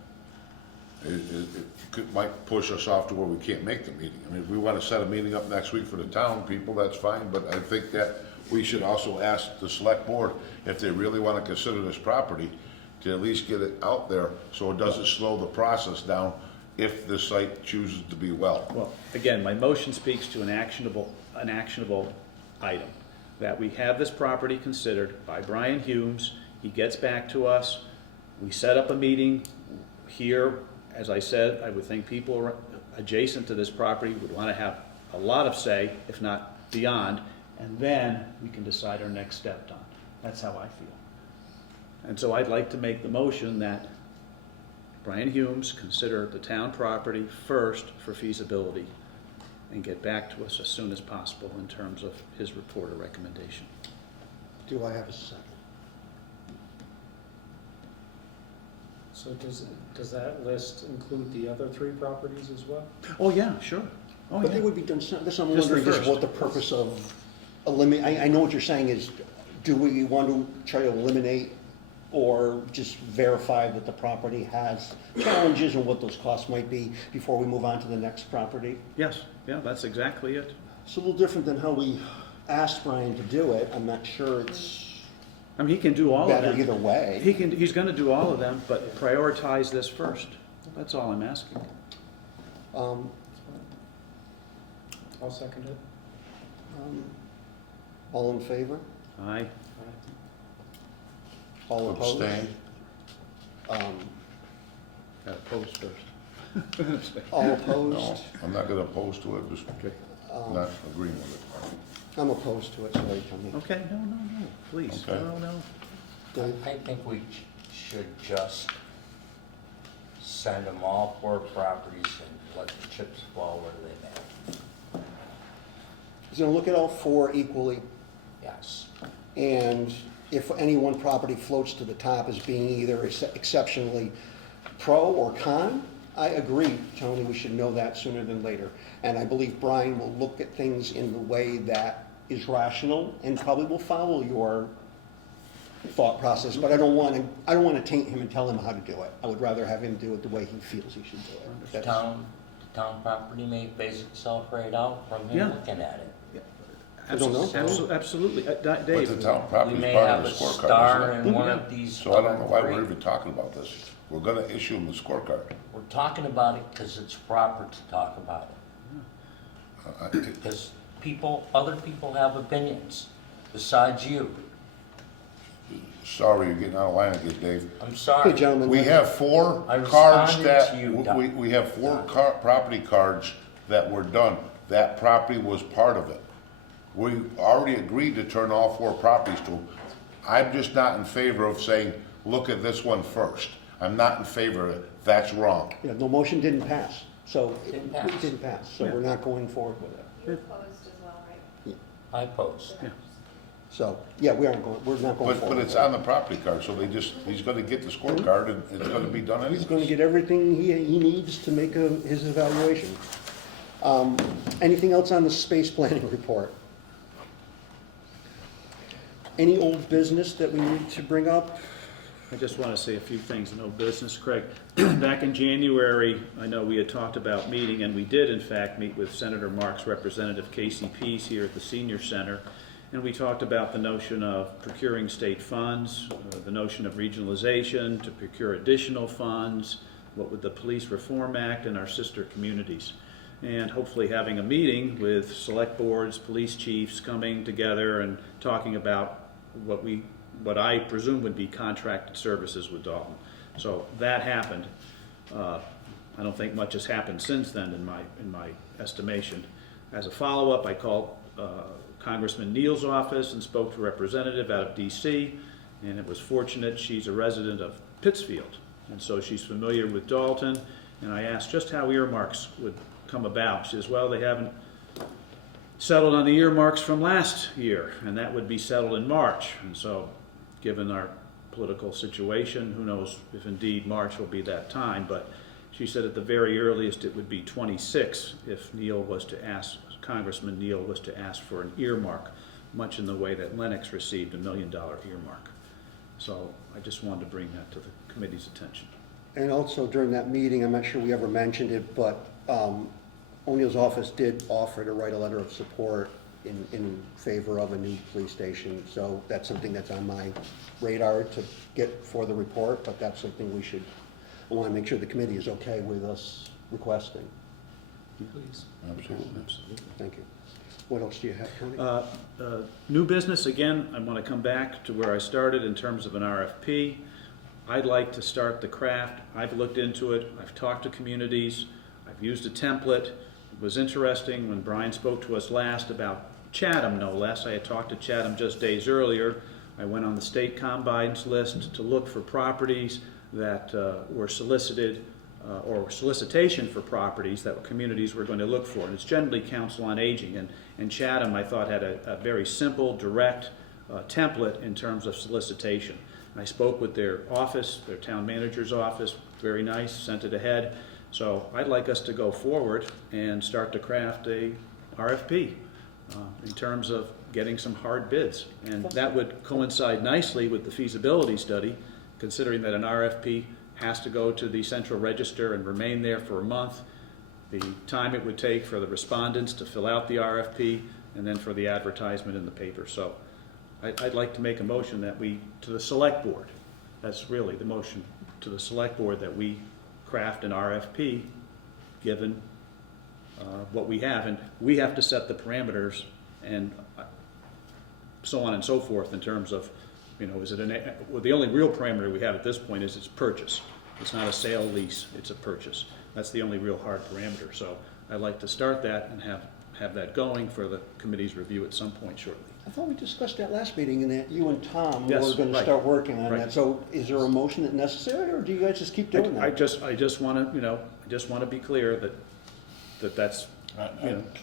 might push us off to where we can't make the meeting. I mean, if we want to set a meeting up next week for the town people, that's fine, but I think that we should also ask the select board if they really want to consider this property, to at least get it out there so it doesn't slow the process down if the site chooses to be well. Well, again, my motion speaks to an actionable item, that we have this property considered by Brian Humes. He gets back to us. We set up a meeting here. As I said, I would think people adjacent to this property would want to have a lot of say, if not beyond, and then we can decide our next step, Don. That's how I feel. And so I'd like to make the motion that Brian Humes consider the town property first for feasibility and get back to us as soon as possible in terms of his report or recommendation. Do I have a second? So does that list include the other 3 properties as well? Oh, yeah, sure. Oh, But yeah. they would be done, this I'm Just the wondering just first. what the purpose of eliminate, I know what you're saying is, do we want to try to eliminate or just verify that the property has challenges and what those costs might be before we move on to the next property? Yes, yeah, that's exactly it. It's a little different than how we asked Brian to do it. I'm not sure it's I mean, he can do all of better them. either way. He's gonna do all of them, but prioritize this first. That's all I'm asking. Um, I'll second it. All in favor? Aye. All opposed? Abstain? Got opposed first. All No, opposed? I'm not gonna oppose to it, just not agreeing with it. I'm opposed to it, sorry, Tony. Okay, no, please, Okay. no. Dave? I think we should just send them all 4 properties and let the chips fall where they may. He's gonna look at all 4 equally, Yes. and if any one property floats to the top as being either exceptionally pro or con, I agree, Tony, we should know that sooner than later. And I believe Brian will look at things in the way that is rational and probably will follow your thought process, but I don't want to taint him and tell him how to do it. I would rather have him do it the way he feels he should do it. The town property may phase itself right out from Yeah. him looking at it. I don't know. Absolutely. But Dave, the town We property may is part have of a the scorecard, star isn't it? in one of these. So I don't know why other we're three. even talking about this. We're gonna issue them the scorecard. We're talking about it because it's proper to talk about it. Because other people have opinions besides you. Sorry, you're getting out of line again, Dave. I'm sorry. Hey, gentlemen. We have four I cards responded that, to you, Doc. we have four property cards that were done. That property was part of it. We already agreed to turn all four properties to them. I'm just not in favor of saying, look at this one first. I'm not in favor of it. That's wrong. Yeah, the motion didn't pass, so Didn't pass. it didn't pass, so we're not going forward with it. You opposed as well, right? I post. So, yeah, we're not going forward. But it's on the property card, so he's gonna get the scorecard and it's gonna be done He's going to anyways. get everything he needs to make his evaluation. Anything else on the space planning report? Any old business that we need to bring up? I just want to say a few things in old business, Craig. Back in January, I know we had talked about meeting, and we did in fact meet with Senator Mark's representative Casey Pease here at the Senior Center. And we talked about the notion of procuring state funds, the notion of regionalization to procure additional funds, what would the Police Reform Act and our sister communities. And hopefully having a meeting with select boards, police chiefs coming together and talking about what I presume would be contracted services with Dalton. So that happened. I don't think much has happened since then in my estimation. As a follow-up, I called Congressman Neal's office and spoke to a representative out of DC, and it was fortunate she's a resident of Pittsfield, and so she's familiar with Dalton, and I asked just how earmarks would come about. She says, well, they haven't settled on the earmarks from last year, and that would be settled in March, and so given our political situation, who knows if indeed March will be that time, but she said at the very earliest it would be 26 if Congressman Neal was to ask for an earmark, much in the way that Lennox received $1 million earmark. So I just wanted to bring that to the committee's attention. And also during that meeting, I'm not sure we ever mentioned it, but O'Neill's office did offer to write a letter of support in favor of a new police station. So that's something that's on my radar to get for the report, but that's something I want to make sure the committee is okay with us requesting. Please. Absolutely. Thank you. What else do you have, Tony? New business, again, I want to come back to where I started in terms of an RFP. I'd like to start the craft. I've looked into it. I've talked to communities. I've used a template. It was interesting when Brian spoke to us last about Chatham, no less. I had talked to Chatham just days earlier. I went on the state combines list to look for properties that were solicited or solicitation for properties that communities were going to look for. And it's generally Council on Aging. And Chatham, I thought, had a very simple, direct template in terms of solicitation. I spoke with their office, their town manager's office, very nice, sent it ahead. So I'd like us to go forward and start to craft a RFP in terms of getting some hard bids. And that would coincide nicely with the feasibility study, considering that an RFP has to go to the central register and remain there for a month, the time it would take for the respondents to fill out the RFP, and then for the advertisement in the paper. So I'd like to make a motion that to the select board, that's really the motion, to the select board that we craft an RFP given what we have. And we have to set the parameters and so on and so forth in terms of, is it well, the only real parameter we have at this point is its purchase. It's not a sale lease, it's a purchase. That's the only real hard parameter. So I'd like to start that and have that going for the committee's review at some point shortly. I thought we discussed that last meeting and that you and Tom Yes, were going to right. start working on Right. that. So is there a motion that's necessary, or do you guys just keep doing that? I just want to, I just want to be clear that that's I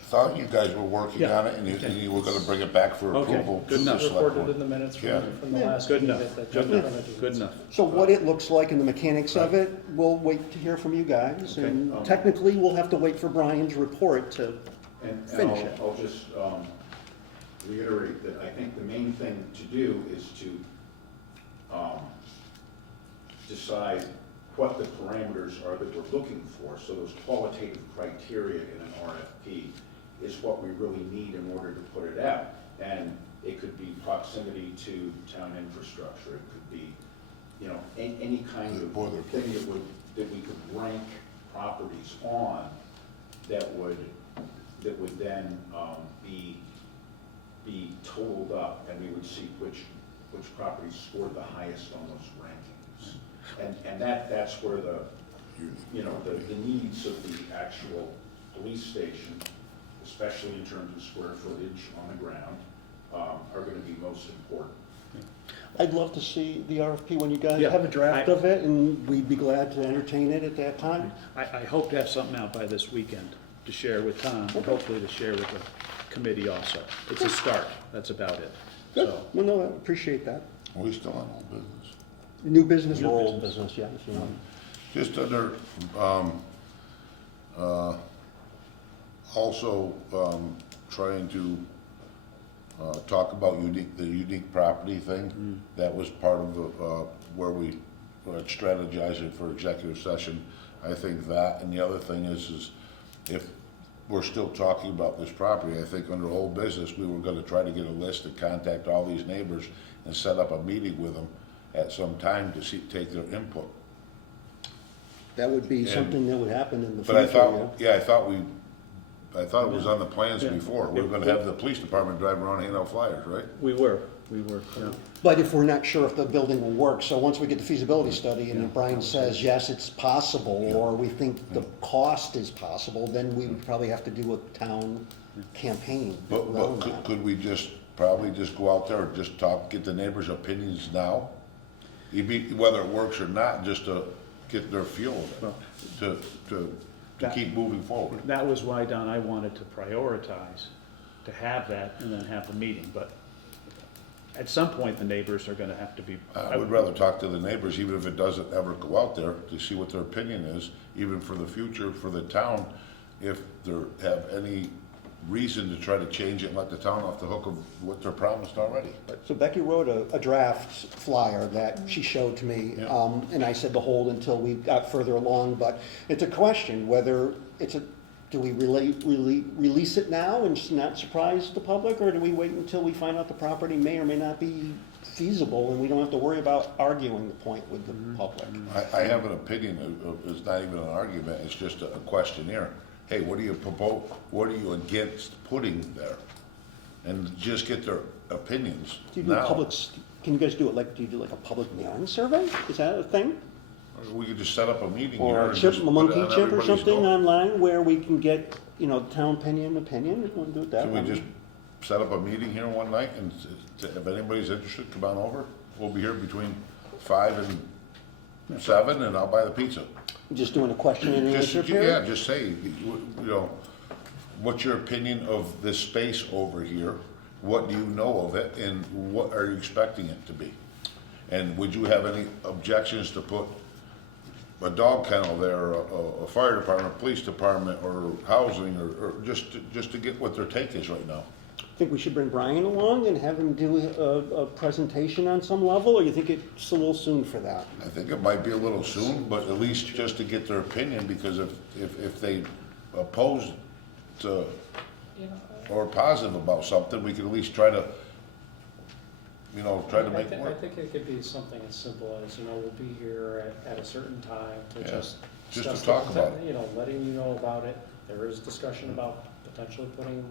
thought you guys were working Yeah. on it, and you were gonna bring it back for Okay, approval. good to the enough. select Reported board. in the minutes Yeah. from the last Good meeting enough, that good Jeff enough, Kennedy good did. enough. So what it looks like and the mechanics of it, we'll wait to hear from you guys. Okay. And technically, we'll have to wait for Brian's report to, And Finish it. I'll just reiterate that I think the main thing to do is to decide what the parameters are that we're looking for. So those qualitative criteria in an RFP is what we really need in order to put it out. And it could be proximity to town infrastructure. It could be, you know, any kind of thing that we could rank properties on that would then be totaled up, and we would see which properties scored the highest on those rankings. And that's where the needs of the actual police station, especially in terms of square footage on the ground, are gonna be most important. I'd love to see the RFP when you guys Yeah, have a draft I- of it, and we'd be glad to entertain it at that time. I hope to have something out by this weekend to share with Tom, and hopefully to share with the committee also. It's a start, that's about it. Good, So, well, no, I appreciate that. Are we still on old business? New business or New old business. business, yeah, if you want. Just under, also, trying to, talk about the unique property thing. That was part of the, where we were strategizing for executive session. I think that, and the other thing is if we're still talking about this property, I think under old business, we were gonna try to get a list and contact all these neighbors and set up a meeting with them at some time to take their input. That would be And- something that would happen in the But I future, yeah. thought, yeah, I thought it was on the plans before. We were gonna have the police department drive around handing out flyers, right? we were, yeah. But if we're not sure if the building will work, so once we get the feasibility study and if Brian says, yes, it's possible, or we think the cost is possible, then we would probably have to do a town campaign But around that. could we probably just go out there and just get the neighbors' opinions now? Whether it works or not, just to get their feel of it, to keep moving forward. That was why, Don, I wanted to prioritize, to have that and then have the meeting, but at some point, the neighbors are gonna have to be. I would rather talk to the neighbors, even if it doesn't ever go out there, to see what their opinion is, even for the future, for the town, if they have any reason to try to change it and let the town off the hook of what they're promised already. So Becky wrote a draft flyer that she showed to me, Yeah. and I said to hold until we got further along, but it's a question whether do we release it now and just not surprise the public, or do we wait until we find out the property may or may not be feasible and we don't have to worry about arguing the point with the public? I have an opinion, it's not even an argument, it's just a questionnaire. Hey, what do you propose, what are you against putting there? And just get their opinions Do you do a now. can you guys do it do you do like a public mailing survey? Is that a thing? We could just set up a meeting here. Or a and chip, just a put it monkey on chip or everybody's something door. online where we can get, town opinion, if you want to do it that Can way. we just set up a meeting here one night, and if anybody's interested, come on over. We'll be here between 5 and 7, and I'll buy the pizza. Just doing a question and Just, answer yeah, period? just say, what's your opinion of this space over here? What do you know of it, and what are you expecting it to be? And would you have any objections to put a dog kennel there, a fire department, police department, or housing, or just to get what their take is right now? Think we should bring Brian along and have him do a presentation on some level, or you think it's a little soon for that? I think it might be a little soon, but at least just to get their opinion, because if they oppose to, or positive about something, we can at least try to make it I work. think it could be something as simple as, we'll be here at a certain time to Yeah, just. just to discuss talk the- about it. Letting you know about it. There is discussion about potentially putting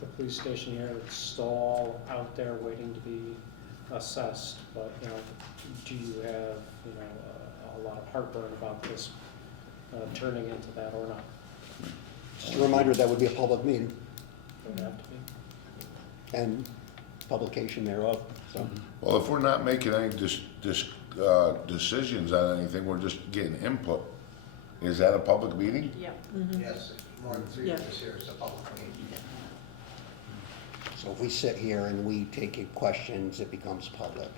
the police station here. It's still all out there waiting to be assessed. But, do you have, a lot of heartburn about this turning into that or not? Just a reminder, that would be a public meeting It would have to be. and publication thereof, so. Well, if we're not making any decisions on anything, we're just getting input. Is that a public meeting? Yeah. Yes. more than 3 Yeah. of us here, it's a public meeting. So if we sit here and we take questions, it becomes public.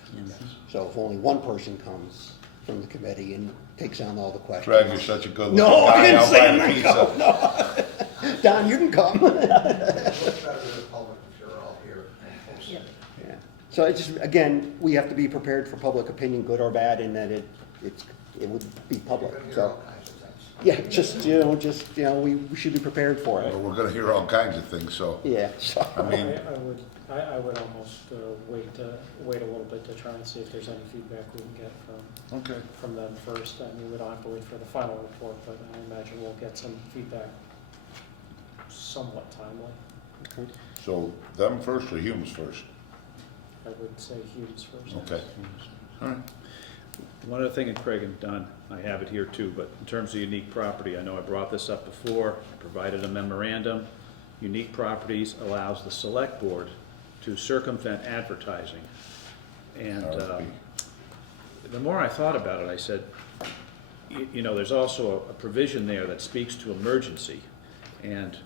So if only one person comes from the committee and takes on all the questions. Greg, you're such a good looking No, I guy. didn't I'll say buy I'm a not pizza. going, no. Don, you can come. It's much better to the public if you're all here and posted. Yeah. Yeah. So it's just, again, we have to be prepared for public opinion, good or bad, and that it would be You're public, gonna hear so. all kinds of things. Yeah, just, we should be prepared for Well, it. we're gonna hear all kinds of things, so, Yeah, so. I mean, I would almost wait a little bit to try and see if there's any feedback we can get okay. from them first. I mean, we don't have to wait for the final report, but I imagine we'll get some feedback somewhat timely. So them first or Humes first? I would say Hughes first. Okay. All right. One other thing, and Craig and Don, I have it here too, but in terms of unique property, I know I brought this up before, I provided a memorandum. Unique properties allows the select board to circumvent advertising. And RFP. the more I thought about it, I said, you know, there's also a provision there that speaks to emergency. And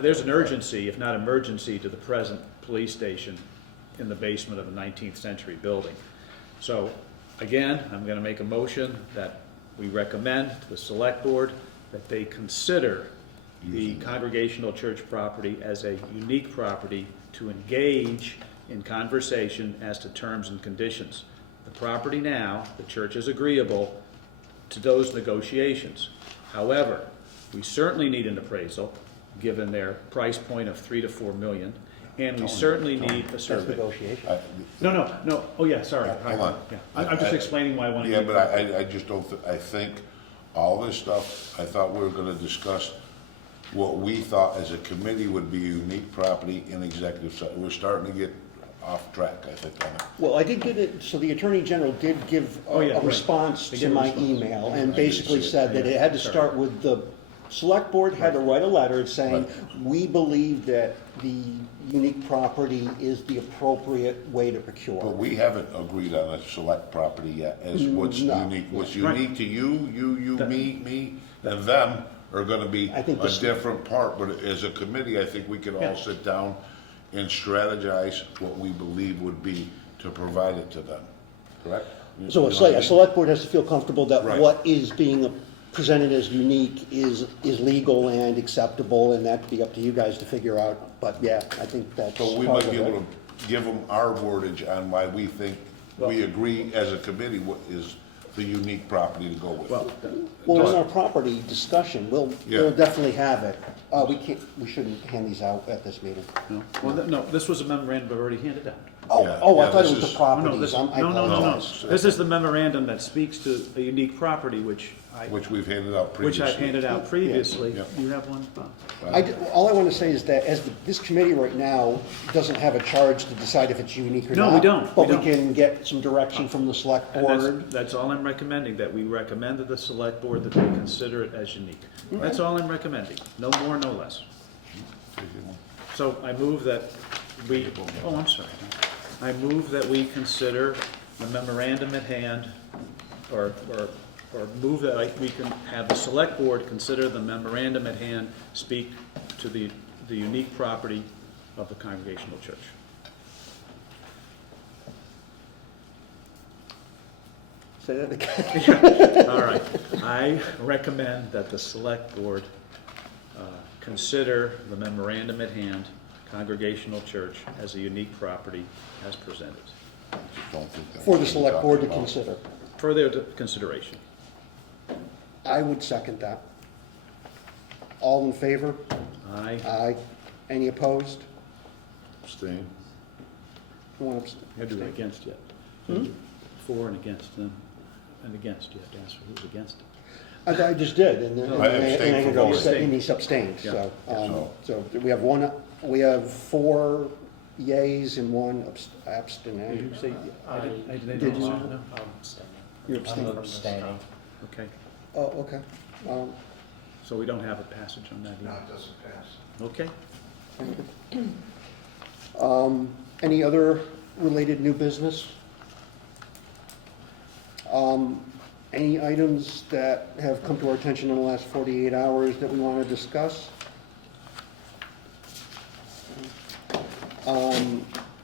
there's an urgency, if not emergency, to the present police station in the basement of a 19th century building. So again, I'm going to make a motion that we recommend to the select board that they consider the congregational church property as a unique property to engage in conversation as to terms and conditions. The property now, the church is agreeable to those negotiations. However, we certainly need an appraisal, given their price point of 3 to 4 million, and we certainly need a That's survey. negotiation. No, oh yeah, sorry. Hold on. Yeah. I'm just explaining why I want to. Yeah, but I just don't, I think all this stuff, I thought we were gonna discuss what we thought as a committee would be a unique property in executive session. We're starting to get off track, I think, on it. Well, I did get it, so the Attorney General did give Oh, yeah, a right. response They to gave a my response. email, and I basically did see it. said that it had to Sorry. start with the select board had to write a letter saying, we believe that the unique property is the appropriate way to But procure. we haven't agreed on a select property yet, as what's No. unique. What's Right. unique to you, That- me, and them are gonna be I think a this- different part, but as a committee, I think we could Yeah. all sit down and strategize what we believe would be to provide it to them, correct? So You it's know like, what I a mean? select board has to feel comfortable that Right. what is being presented as unique is legal and acceptable, and that'd be up to you guys to figure out, but yeah, I think that's So we part might of be it. able to give them our wordage on why we think, we agree as a committee what is the unique property to go with. Well, in our property discussion, we'll Yeah. definitely have it. We shouldn't hand these out at this meeting. No, well, no, this was a memorandum I've already handed out. Oh, Yeah, I yeah, thought it this was the is- Oh, properties. no, this, I no. apologize. This is the memorandum that speaks to a unique property, which Which we've handed out which previously. I've handed out previously. Yeah. You have one, Bob? All I want to say is that this committee right now doesn't have a charge to decide if it's unique or No, not. we don't. But We we don't. can get some direction from the select And board. that's all I'm recommending, that we recommend to the select board that they consider it as unique. That's all I'm recommending, no more, no less. So I move that we, oh, I'm sorry. I move that we consider the memorandum at hand, or move that we can have the select board consider the memorandum at hand, speak to the unique property of the Congregational Church. Say that again. All right. I recommend that the select board consider the memorandum at hand, Congregational Church, as a unique property as presented, Don't think that's For the what select we're board to talking about. consider. for their consideration. I would second that. All in favor? Aye. Aye. Any opposed? Abstain. One abst- You have to do it against yet. For and against them, and against, you have to ask for who's against it. I just did, and No, I abstained I from go, voting. and he's abstained, Yeah. so we have 4 yays and 1 abstention. Did you say, I didn't Did you? know. I'm abstaining. You're I'm abstaining? abstaining. Okay, Oh, okay. so we don't have a passage on that No, either. it doesn't pass. Okay. Any other related new business? Any items that have come to our attention in the last 48 hours that we want to discuss?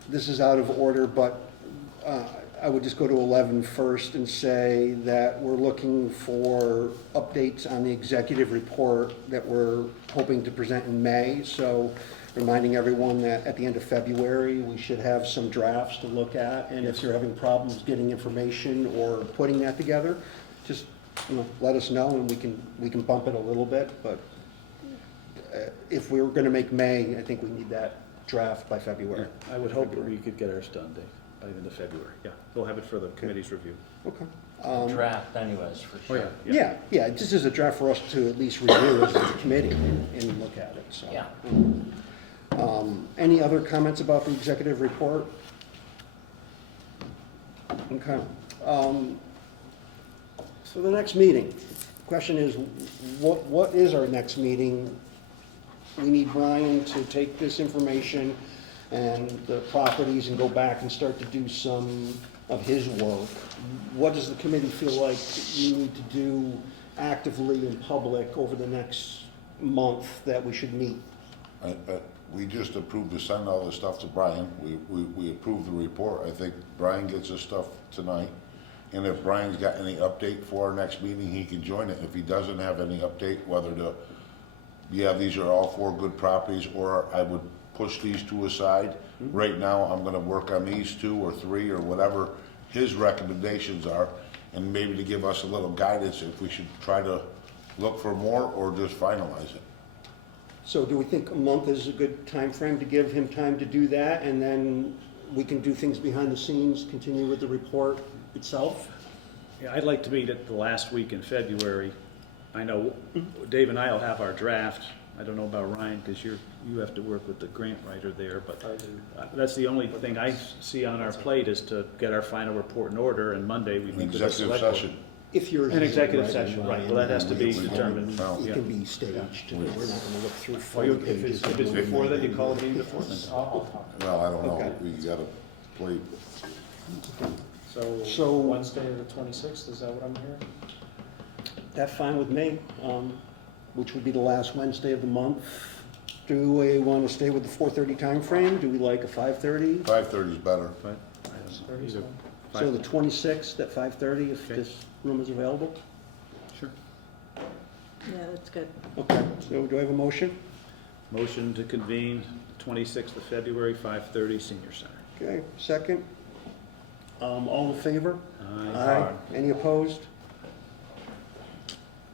This is out of order, but I would just go to 11 first and say that we're looking for updates on the executive report that we're hoping to present in May. So reminding everyone that at the end of February, we should have some drafts to look at. And if you're having problems getting information or putting that together, just, let us know and we can bump it a little bit. But if we were going to make May, I think we need that draft by February. I would hope that we could get ours done, Dave, by the end of February. Yeah, we'll have it for the committee's review. Okay. Draft anyways, for Oh, sure. yeah. Yeah, this is a draft for us to at least review as a committee and look at it, so. Yeah. Any other comments about the executive report? Okay. So the next meeting, question is, what is our next meeting? We need Brian to take this information and the properties and go back and start to do some of his work. What does the committee feel like you need to do actively in public over the next month that we should meet? We just approved to send all this stuff to Brian. We approved the report. I think Brian gets his stuff tonight. And if Brian's got any update for our next meeting, he can join it. If he doesn't have any update, whether these are all 4 good properties, or I would push these 2 aside. Right now, I'm gonna work on these 2 or 3 or whatever his recommendations are, and maybe to give us a little guidance if we should try to look for more or just finalize it. So do we think a month is a good time frame to give him time to do that, and then we can do things behind the scenes, continue with the report itself? Yeah, I'd like to meet at the last week in February. I know Dave and I will have our draft. I don't know about Ryan, because you have to work with the grant writer there, but I do. that's the only thing I see on our plate is to get our final report in order, and Monday we An meet with the executive select board. session. If you're. An executive here, session, right, Ryan, well, that has to be it's fine. determined. It Yeah. can be staged, we're not gonna look through Or 40 you- pages. if it's before that, you call a meeting before then. I'll talk. Well, I don't know. Okay. We gotta play. So Wednesday the 26th, is that what I'm hearing? That's fine with me, which would be the last Wednesday of the month. Do we want to stay with the 4:30 timeframe? Do we like a 5:30? 5:30 is better. But I don't know, either So the five- 26th at 5:30, if Okay. this room is available? Sure. Yeah, that's good. Okay, so do I have a motion? Motion to convene 26th of February, 5:30, Senior Center. Okay, second. All in favor? Aye. Any opposed?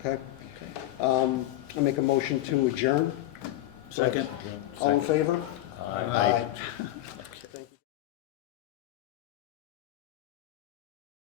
Okay. I make a motion to adjourn. Second? All in favor? Aye. Aye.